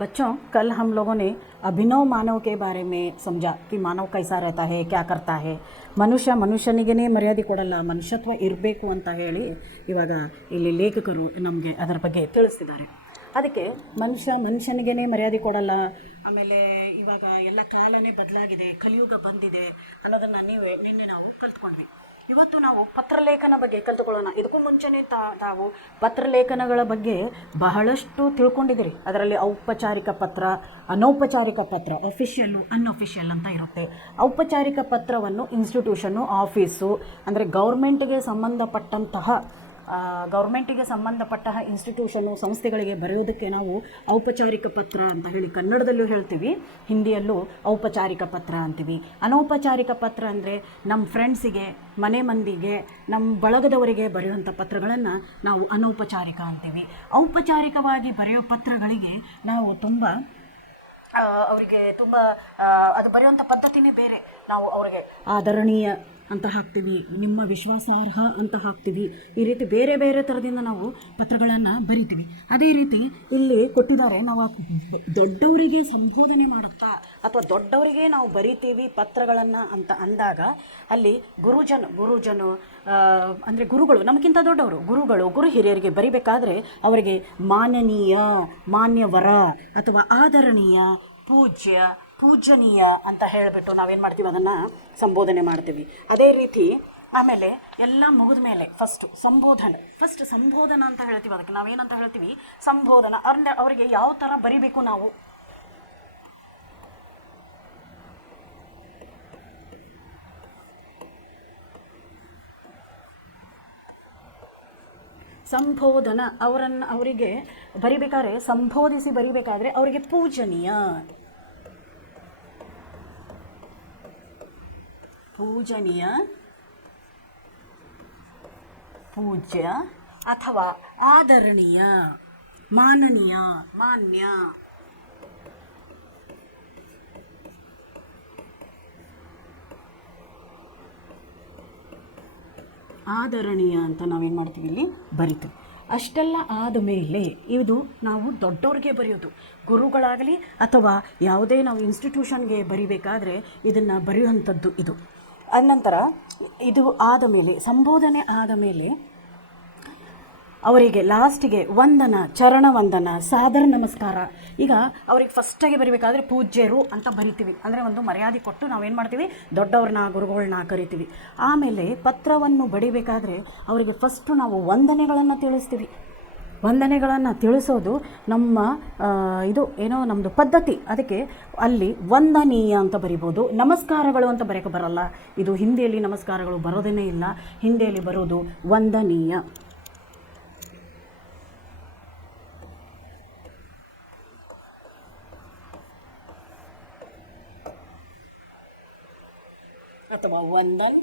बच्चों, कल हम लोगों ने अभिनव मानव के बारे में समझा कि मानव कैसा रहता है, क्या करता है. ಮನುಷ್ಯನಿಗೇ ಮರ್ಯಾದೆ ಕೊಡಲ್ಲ, ಮನುಷ್ಯತ್ವ ಇರಬೇಕು ಅಂತ ಹೇಳಿ ಇವಾಗ ಇಲ್ಲಿ ಲೇಖಕರು ನಮಗೆ ಅದರ ಬಗ್ಗೆ ತಿಳಿಸ್ತಿದ್ದಾರೆ. ಅದಕ್ಕೆ ಮನುಷ್ಯನಿಗೇ ಮರ್ಯಾದೆ ಕೊಡಲ್ಲ, ಆಮೇಲೆ ಇವಾಗ ಎಲ್ಲ ಕಾಲನೇ ಬದಲಾಗಿದೆ, ಕಲಿಯುಗ ಬಂದಿದೆ ಅನ್ನೋದನ್ನು ನಿನ್ನೆ ನಾವು ಕಲ್ತ್ಕೊಂಡ್ವಿ. ಇವತ್ತು ನಾವು ಪತ್ರಲೇಖನ ಬಗ್ಗೆ ಕಲ್ತ್ಕೊಳ್ಳೋಣ. ಇದಕ್ಕೂ ಮುಂಚೆನೇ ತಾವು ಪತ್ರಲೇಖನಗಳ ಬಗ್ಗೆ ಬಹಳಷ್ಟು ತಿಳ್ಕೊಂಡಿದ್ದೀರಿ. ಅದರಲ್ಲಿ ಔಪಚಾರಿಕ ಪತ್ರ, ಅನೌಪಚಾರಿಕ ಪತ್ರ, ಅಫಿಷಿಯಲ್ಲು, ಅನ್ಅಫಿಷಿಯಲ್ ಅಂತ ಇರುತ್ತೆ. ಔಪಚಾರಿಕ ಪತ್ರವನ್ನು ಇನ್ಸ್ಟಿಟ್ಯೂಷನ್ನು, ಆಫೀಸು ಅಂದರೆ ಗೌರ್ಮೆಂಟಿಗೆ ಸಂಬಂಧಪಟ್ಟ ಇನ್ಸ್ಟಿಟ್ಯೂಷನು, ಸಂಸ್ಥೆಗಳಿಗೆ ಬರೆಯೋದಕ್ಕೆ ನಾವು ಔಪಚಾರಿಕ ಪತ್ರ ಅಂತ ಹೇಳಿ ಕನ್ನಡದಲ್ಲೂ ಹೇಳ್ತೀವಿ, ಹಿಂದಿಯಲ್ಲೂ ಔಪಚಾರಿಕ ಪತ್ರ ಅಂತೀವಿ. ಅನೌಪಚಾರಿಕ ಪತ್ರ ಅಂದರೆ ನಮ್ಮ ಫ್ರೆಂಡ್ಸಿಗೆ, ಮನೆ ಮಂದಿಗೆ, ನಮ್ಮ ಬಳಗದವರಿಗೆ ಬರೆಯುವಂಥ ಪತ್ರಗಳನ್ನು ನಾವು ಅನೌಪಚಾರಿಕ ಅಂತೀವಿ. ಔಪಚಾರಿಕವಾಗಿ ಬರೆಯೋ ಪತ್ರಗಳಿಗೆ ನಾವು ಅವರಿಗೆ ತುಂಬ ಅದು ಬರೆಯುವಂಥ ಪದ್ಧತಿನೇ ಬೇರೆ. ನಾವು ಅವರಿಗೆ ಆದರಣೀಯ ಅಂತ ಹಾಕ್ತೀವಿ, ನಿಮ್ಮ ವಿಶ್ವಾಸಾರ್ಹ ಅಂತ ಹಾಕ್ತೀವಿ. ಈ ರೀತಿ ಬೇರೆ ಬೇರೆ ಥರದಿಂದ ನಾವು ಪತ್ರಗಳನ್ನು ಬರಿತೀವಿ. ಅದೇ ರೀತಿ ಇಲ್ಲಿ ಕೊಟ್ಟಿದ್ದಾರೆ, ನಾವು ದೊಡ್ಡವರಿಗೆ ಸಂಬೋಧನೆ ಮಾಡುತ್ತಾ ಅಥವಾ ದೊಡ್ಡವರಿಗೆ ನಾವು ಬರಿತೀವಿ ಪತ್ರಗಳನ್ನು ಅಂತ ಅಂದಾಗ ಅಲ್ಲಿ ಗುರುಜನ ಅಂದರೆ ಗುರುಗಳು, ನಮಗಿಂತ ದೊಡ್ಡವರು, ಗುರು ಹಿರಿಯರಿಗೆ ಬರಿಬೇಕಾದ್ರೆ ಅವರಿಗೆ ಮಾನ್ಯವರ ಅಥವಾ ಆದರಣೀಯ, ಪೂಜ್ಯನೀಯ ಅಂತ ಹೇಳಿಬಿಟ್ಟು ನಾವೇನು ಮಾಡ್ತೀವಿ, ಅದನ್ನು ಸಂಬೋಧನೆ ಮಾಡ್ತೀವಿ. ಅದೇ ರೀತಿ ಆಮೇಲೆ ಎಲ್ಲ ಮುಗಿದ ಮೇಲೆ ಫಸ್ಟ್ ಸಂಬೋಧನ ಅಂತ ಹೇಳ್ತೀವಿ. ಅದಕ್ಕೆ ನಾವೇನಂತ ಹೇಳ್ತೀವಿ, ಸಂಬೋಧನ. ಅವರಿಗೆ ಯಾವ ಥರ ಬರಿಬೇಕು ನಾವು, ಸಂಬೋಧನ ಅವರಿಗೆ ಬರಿಬೇಕಾದ್ರೆ, ಸಂಬೋಧಿಸಿ ಬರಿಬೇಕಾದ್ರೆ ಅವರಿಗೆ ಪೂಜ್ಯ ಪೂಜ್ಯ ಅಥವಾ ಆದರಣೀಯ, ಮಾನ್ಯ. ಆದರಣೀಯ ಅಂತ ನಾವೇನು ಮಾಡ್ತೀವಿ, ಇಲ್ಲಿ ಬರಿತೀವಿ. ಅಷ್ಟೆಲ್ಲ ಆದಮೇಲೆ ಇದು ನಾವು ದೊಡ್ಡವ್ರಿಗೆ ಬರೆಯೋದು, ಗುರುಗಳಾಗಲಿ ಅಥವಾ ಯಾವುದೇ ನಾವು ಇನ್ಸ್ಟಿಟ್ಯೂಷನ್ಗೆ ಬರಿಬೇಕಾದ್ರೆ ಇದನ್ನು ಬರೆಯುವಂಥದ್ದು ಇದು. ಅನಂತರ ಇದು ಆದ ಮೇಲೆ, ಸಂಬೋಧನೆ ಆದ ಮೇಲೆ ಅವರಿಗೆ ಲಾಸ್ಟಿಗೆ ಚರಣ ವಂದನ, ಸಾದರ ನಮಸ್ಕಾರ. ಈಗ ಅವ್ರಿಗೆ ಫಸ್ಟಾಗಿ ಬರಿಬೇಕಾದ್ರೆ ಪೂಜ್ಯರು ಅಂತ ಬರಿತೀವಿ, ಅಂದರೆ ಒಂದು ಮರ್ಯಾದೆ ಕೊಟ್ಟು ನಾವೇನು ಮಾಡ್ತೀವಿ, ದೊಡ್ಡವ್ರನ್ನ, ಗುರುಗಳನ್ನ ಕರಿತೀವಿ. ಆಮೇಲೆ ಪತ್ರವನ್ನು ಬಡಿಬೇಕಾದ್ರೆ ಅವರಿಗೆ ಫಸ್ಟು ನಾವು ವಂದನೆಗಳನ್ನು ತಿಳಿಸ್ತೀವಿ. ವಂದನೆಗಳನ್ನು ತಿಳಿಸೋದು ನಮ್ಮ ನಮ್ಮದು ಪದ್ಧತಿ. ಅದಕ್ಕೆ ಅಲ್ಲಿ ವಂದನೀಯ ಅಂತ ಬರಿಬೋದು, ನಮಸ್ಕಾರಗಳು ಅಂತ ಬರೆಯೋಕೆ ಬರಲ್ಲ. ಇದು ಹಿಂದಿಯಲ್ಲಿ ನಮಸ್ಕಾರಗಳು ಬರೋದೇನೇ ಇಲ್ಲ, ಹಿಂದಿಯಲ್ಲಿ ಬರೋದು ವಂದನೀಯ. ಅಥವಾ ವಂದನ್,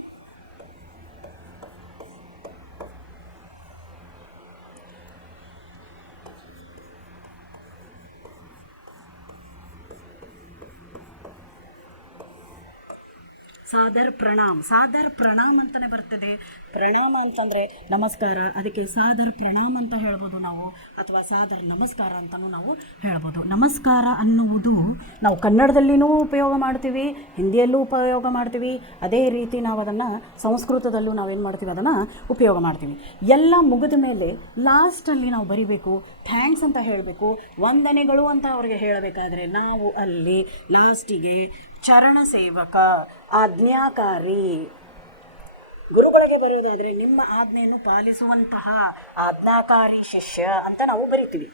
ಸಾದರ್ ಪ್ರಣಾಮ್ ಅಂತಲೇ ಬರ್ತದೆ. ಪ್ರಣಾಮ ಅಂತಂದರೆ ನಮಸ್ಕಾರ, ಅದಕ್ಕೆ ಸಾದರ್ ಪ್ರಣಾಮ್ ಅಂತ ಹೇಳ್ಬೋದು ನಾವು, ಅಥವಾ ಸಾದರ್ ನಮಸ್ಕಾರ ಅಂತಲೂ ನಾವು ಹೇಳ್ಬೋದು. ನಮಸ್ಕಾರ ಅನ್ನುವುದು ನಾವು ಕನ್ನಡದಲ್ಲಿನೂ ಉಪಯೋಗ ಮಾಡ್ತೀವಿ, ಹಿಂದಿಯಲ್ಲೂ ಉಪಯೋಗ ಮಾಡ್ತೀವಿ. ಅದೇ ರೀತಿ ನಾವು ಅದನ್ನು ಸಂಸ್ಕೃತದಲ್ಲೂ ನಾವೇನು ಮಾಡ್ತೀವಿ, ಅದನ್ನು ಉಪಯೋಗ ಮಾಡ್ತೀವಿ. ಎಲ್ಲ ಮುಗಿದ ಮೇಲೆ ಲಾಸ್ಟಲ್ಲಿ ನಾವು ಬರಿಬೇಕು, ಥ್ಯಾಂಕ್ಸ್ ಅಂತ ಹೇಳಬೇಕು, ವಂದನೆಗಳು ಅಂತ ಅವ್ರಿಗೆ ಹೇಳಬೇಕಾದ್ರೆ ನಾವು ಅಲ್ಲಿ ಲಾಸ್ಟಿಗೆ ಚರಣ ಸೇವಕ, ಆಜ್ಞಾಕಾರಿ. ಗುರುಗಳಿಗೆ ಬರುವುದಾದರೆ ನಿಮ್ಮ ಆಜ್ಞೆಯನ್ನು ಪಾಲಿಸುವಂತಹ ಆಜ್ಞಾಕಾರಿ ಶಿಷ್ಯ ಅಂತ ನಾವು ಬರಿತೀವಿ.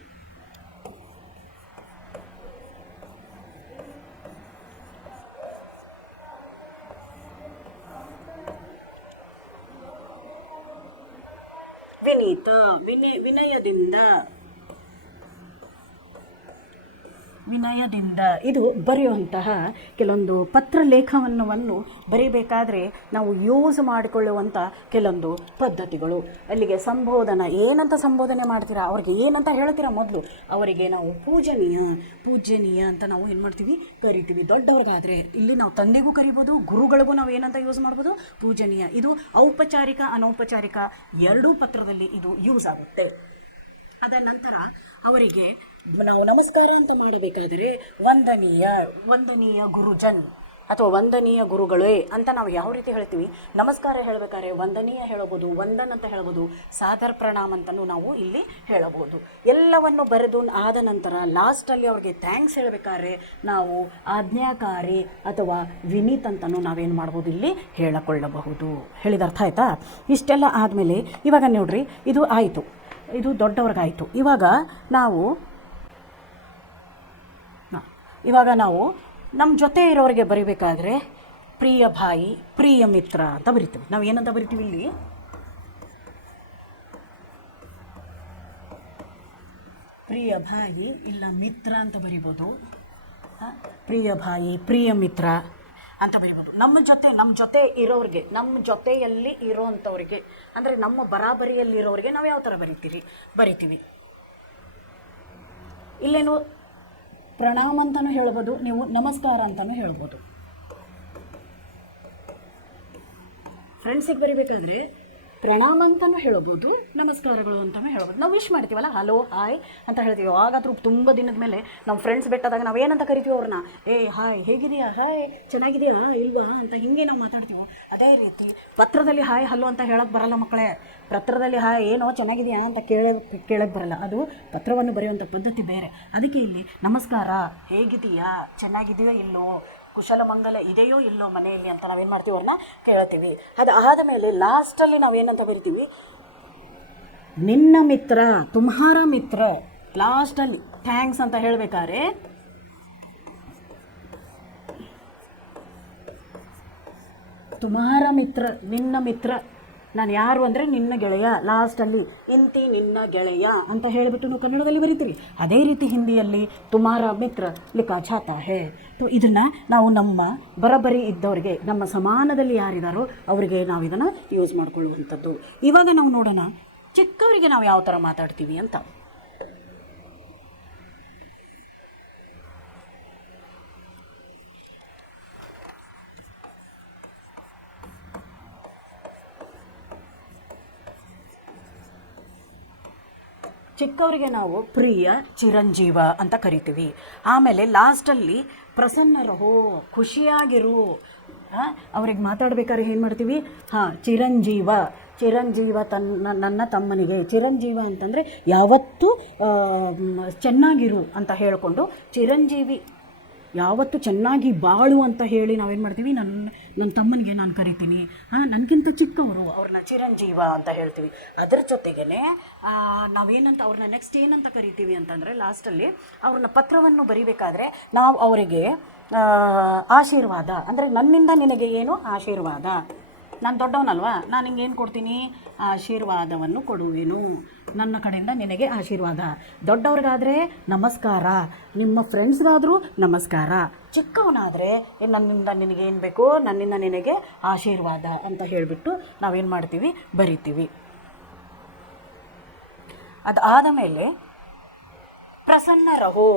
ವಿನೀತ, ವಿನಯದಿಂದ ಇದು ಬರೆಯುವಂತಹ ಕೆಲವೊಂದು ಪತ್ರಲೇಖನವನ್ನು ಬರೀಬೇಕಾದ್ರೆ ನಾವು ಯೂಸ್ ಮಾಡಿಕೊಳ್ಳುವಂಥ ಕೆಲವೊಂದು ಪದ್ಧತಿಗಳು. ಅಲ್ಲಿಗೆ ಸಂಬೋಧನ, ಏನಂತ ಸಂಬೋಧನೆ ಮಾಡ್ತೀರಾ, ಅವ್ರಿಗೆ ಏನಂತ ಹೇಳ್ತೀರಾ ಮೊದಲು, ಅವರಿಗೆ ನಾವು ಪೂಜ್ಯನೀಯ ಅಂತ ನಾವು ಏನು ಮಾಡ್ತೀವಿ, ಕರಿತೀವಿ. ದೊಡ್ಡವ್ರಿಗಾದರೆ ಇಲ್ಲಿ ನಾವು ತಂದೆಗೂ ಕರಿಬೋದು, ಗುರುಗಳಿಗೂ ನಾವು ಏನಂತ ಯೂಸ್ ಮಾಡ್ಬೋದು, ಪೂಜನೀಯ. ಇದು ಔಪಚಾರಿಕ ಅನೌಪಚಾರಿಕ ಎರಡೂ ಪತ್ರದಲ್ಲಿ ಇದು ಯೂಸ್ ಆಗುತ್ತೆ. ಅದ ನಂತರ ಅವರಿಗೆ ನಾವು ನಮಸ್ಕಾರ ಅಂತ ಮಾಡಬೇಕಾದರೆ ವಂದನೀಯ ವಂದನೀಯ ಗುರುಜನ್ ಅಥವಾ ವಂದನೀಯ ಗುರುಗಳೇ ಅಂತ ನಾವು ಯಾವ ರೀತಿ ಹೇಳ್ತೀವಿ. ನಮಸ್ಕಾರ ಹೇಳಬೇಕಾದ್ರೆ ವಂದನೀಯ ಹೇಳಬಹುದು, ವಂದನ್ ಅಂತ ಹೇಳ್ಬೋದು, ಸಾದರ ಪ್ರಣಾಮ ಅಂತಲೂ ನಾವು ಇಲ್ಲಿ ಹೇಳಬಹುದು. ಎಲ್ಲವನ್ನು ಬರೆದು ಆದ ನಂತರ ಲಾಸ್ಟಲ್ಲಿ ಅವ್ರಿಗೆ ಥ್ಯಾಂಕ್ಸ್ ಹೇಳಬೇಕಾದ್ರೆ ನಾವು ಆಜ್ಞಾಕಾರಿ ಅಥವಾ ವಿನೀತ್ ಅಂತಲೂ ನಾವೇನು ಮಾಡ್ಬೋದು ಇಲ್ಲಿ ಹೇಳಿಕೊಳ್ಳಬಹುದು. ಹೇಳಿದ ಅರ್ಥ ಆಯ್ತಾ? ಇಷ್ಟೆಲ್ಲ ಆದಮೇಲೆ ಇವಾಗ ನೋಡ್ರಿ, ಇದು ಆಯಿತು, ಇದು ದೊಡ್ಡವ್ರಿಗಾಯಿತು. ಇವಾಗ ನಾವು ನಮ್ಮ ಜೊತೆ ಇರೋರಿಗೆ ಬರಿಬೇಕಾದ್ರೆ ಪ್ರಿಯ ಭಾಯಿ, ಪ್ರಿಯ ಮಿತ್ರ ಅಂತ ಬರಿತೀವಿ. ನಾವು ಏನಂತ ಬರಿತೀವಿ ಇಲ್ಲಿ? ಪ್ರಿಯ ಭಾಯಿ ಇಲ್ಲ ಮಿತ್ರ ಅಂತ ಬರಿಬೋದು. ಪ್ರಿಯ ಭಾಯಿ, ಪ್ರಿಯ ಮಿತ್ರ ಅಂತ ಬರಿಬೋದು. ನಮ್ಮ ಜೊತೆ ಇರೋರಿಗೆ, ನಮ್ಮ ಜೊತೆಯಲ್ಲಿ ಇರೋವಂಥವ್ರಿಗೆ ಅಂದರೆ ನಮ್ಮ ಬರಾಬರಿಯಲ್ಲಿರೋರಿಗೆ ನಾವು ಯಾವ ಥರ ಬರಿತೀವಿ. ಇಲ್ಲೇನು ಪ್ರಣಾಮ ಅಂತಲೂ ಹೇಳ್ಬೋದು, ನೀವು ನಮಸ್ಕಾರ ಅಂತಲೂ ಹೇಳ್ಬೋದು. ಫ್ರೆಂಡ್ಸಿಗೆ ಬರಿಬೇಕಾದ್ರೆ ಪ್ರಣಾಮ ಅಂತಲೂ ಹೇಳ್ಬೋದು, ನಮಸ್ಕಾರಗಳು ಅಂತಲೂ ಹೇಳ್ಬೋದು. ನಾವು ವಿಶ್ ಮಾಡ್ತೀವಲ್ಲ, ಹಲೋ ಹಾಯ್ ಅಂತ ಹೇಳ್ತೀವಿ. ಆಗಾದರೂ ತುಂಬ ದಿನದ ಮೇಲೆ ನಮ್ಮ ಫ್ರೆಂಡ್ಸ್ ಬೆಟ್ಟಾದಾಗ ನಾವು ಏನಂತ ಕರಿತೀವಿ ಅವ್ರನ್ನ, ಏ ಹಾಯ್ ಹೇಗಿದೆಯಾ, ಹಾಯ್ ಚೆನ್ನಾಗಿದೆಯಾ ಇಲ್ವಾ ಅಂತ ಹಿಂಗೆ ನಾವು ಮಾತಾಡ್ತೀವಿ. ಅದೇ ರೀತಿ ಪತ್ರದಲ್ಲಿ ಹಾಯ್ ಹಲೋ ಅಂತ ಹೇಳೋಕ್ಕೆ ಬರಲ್ಲ ಮಕ್ಕಳೇ. ಪತ್ರದಲ್ಲಿ ಹಾಯ್ ಏನೋ ಚೆನ್ನಾಗಿದೆಯಾ ಅಂತ ಕೇಳಕ್ಕೆ ಬರಲ್ಲ. ಅದು ಪತ್ರವನ್ನು ಬರೆಯುವಂಥ ಪದ್ಧತಿ ಬೇರೆ. ಅದಕ್ಕೆ ಇಲ್ಲಿ ನಮಸ್ಕಾರ, ಹೇಗಿದೆಯಾ, ಚೆನ್ನಾಗಿದೆಯೋ ಇಲ್ಲೋ, ಕುಶಲಮಂಗಲ ಇದೆಯೋ ಇಲ್ಲೋ ಮನೆಯಲ್ಲಿ ಅಂತ ನಾವೇನು ಮಾಡ್ತೀವಿ, ಅವ್ರನ್ನ ಕೇಳ್ತೀವಿ. ಅದು ಆದಮೇಲೆ ಲಾಸ್ಟಲ್ಲಿ ನಾವೇನಂತ ಬರಿತೀವಿ, ನಿನ್ನ ಮಿತ್ರ, ತುಮ್ಹಾರ ಮಿತ್ರ. ಲಾಸ್ಟಲ್ಲಿ ಥ್ಯಾಂಕ್ಸ್ ಅಂತ ಹೇಳಬೇಕಾದ್ರೆ ತುಮ್ಹಾರ ಮಿತ್ರ, ನಿನ್ನ ಮಿತ್ರ. ನಾನು ಯಾರು ಅಂದರೆ ನಿನ್ನ ಗೆಳೆಯ. ಲಾಸ್ಟಲ್ಲಿ ಇಂತಿ ನಿನ್ನ ಗೆಳೆಯ ಅಂತ ಹೇಳಿಬಿಟ್ಟು ನಾವು ಕನ್ನಡದಲ್ಲಿ ಬರಿತೀವಿ. ಅದೇ ರೀತಿ ಹಿಂದಿಯಲ್ಲಿ ತುಮಾರ ಮಿತ್ರ ಲಿಖಾ ಚಾತಾ ಹೇ. ಇದನ್ನು ನಾವು ನಮ್ಮ ಬರಬರಿ ಇದ್ದವರಿಗೆ, ನಮ್ಮ ಸಮಾನದಲ್ಲಿ ಯಾರಿದ್ದಾರೋ ಅವರಿಗೆ ನಾವು ಇದನ್ನು ಯೂಸ್ ಮಾಡಿಕೊಳ್ಳುವಂಥದ್ದು. ಇವಾಗ ನಾವು ನೋಡೋಣ ಚಿಕ್ಕವರಿಗೆ ನಾವು ಯಾವ ಥರ ಮಾತಾಡ್ತೀವಿ ಅಂತ. ಚಿಕ್ಕವರಿಗೆ ನಾವು ಪ್ರಿಯ ಚಿರಂಜೀವ ಅಂತ ಕರಿತೀವಿ. ಆಮೇಲೆ ಲಾಸ್ಟಲ್ಲಿ ಪ್ರಸನ್ನರಹೋ, ಖುಷಿಯಾಗಿರು. ಅವ್ರಿಗೆ ಮಾತಾಡ್ಬೇಕಾದ್ರೆ ಏನು ಮಾಡ್ತೀವಿ, ಚಿರಂಜೀವ ನನ್ನ ತಮ್ಮನಿಗೆ. ಚಿರಂಜೀವ ಅಂತಂದರೆ ಯಾವತ್ತೂ ಚೆನ್ನಾಗಿರು ಅಂತ ಹೇಳಿಕೊಂಡು, ಚಿರಂಜೀವಿ ಯಾವತ್ತು ಚೆನ್ನಾಗಿ ಬಾಳು ಅಂತ ಹೇಳಿ ನಾವೇನು ಮಾಡ್ತೀವಿ, ನನ್ನ ತಮ್ಮನಿಗೆ ನಾನು ಕರಿತೀನಿ. ನನಗಿಂತ ಚಿಕ್ಕವರು ಅವ್ರನ್ನ ಚಿರಂಜೀವ ಅಂತ ಹೇಳ್ತೀವಿ. ಅದರ ಜೊತೆಗೇ ನಾವೇನಂತ ಅವ್ರನ್ನ ನೆಕ್ಸ್ಟ್ ಏನಂತ ಕರಿತೀವಿ ಅಂತಂದರೆ, ಲಾಸ್ಟಲ್ಲಿ ಅವ್ರನ್ನ ಪತ್ರವನ್ನು ಬರಿಬೇಕಾದ್ರೆ ನಾವು ಅವರಿಗೆ ಆಶೀರ್ವಾದ ಅಂದರೆ ನನ್ನಿಂದ ನಿನಗೆ ಏನು ಆಶೀರ್ವಾದ, ನಾನು ದೊಡ್ಡವನಲ್ವಾ, ನಾನು ಹಿಂಗೆ ಏನು ಕೊಡ್ತೀನಿ, ಆಶೀರ್ವಾದವನ್ನು ಕೊಡುವೆನು, ನನ್ನ ಕಡೆಯಿಂದ ನಿನಗೆ ಆಶೀರ್ವಾದ. ದೊಡ್ಡವ್ರಿಗಾದರೆ ನಮಸ್ಕಾರ, ನಿಮ್ಮ ಫ್ರೆಂಡ್ಸ್ಗಾದರೂ ನಮಸ್ಕಾರ. ಚಿಕ್ಕವನಾದರೆ ನನ್ನಿಂದ ನಿನಗೆ ಏನು ಬೇಕು, ನನ್ನಿಂದ ನಿನಗೆ ಆಶೀರ್ವಾದ ಅಂತ ಹೇಳಿಬಿಟ್ಟು ನಾವೇನು ಮಾಡ್ತೀವಿ, ಬರಿತೀವಿ. ಅದಾದ ಮೇಲೆ ಪ್ರಸನ್ನರಹೋ.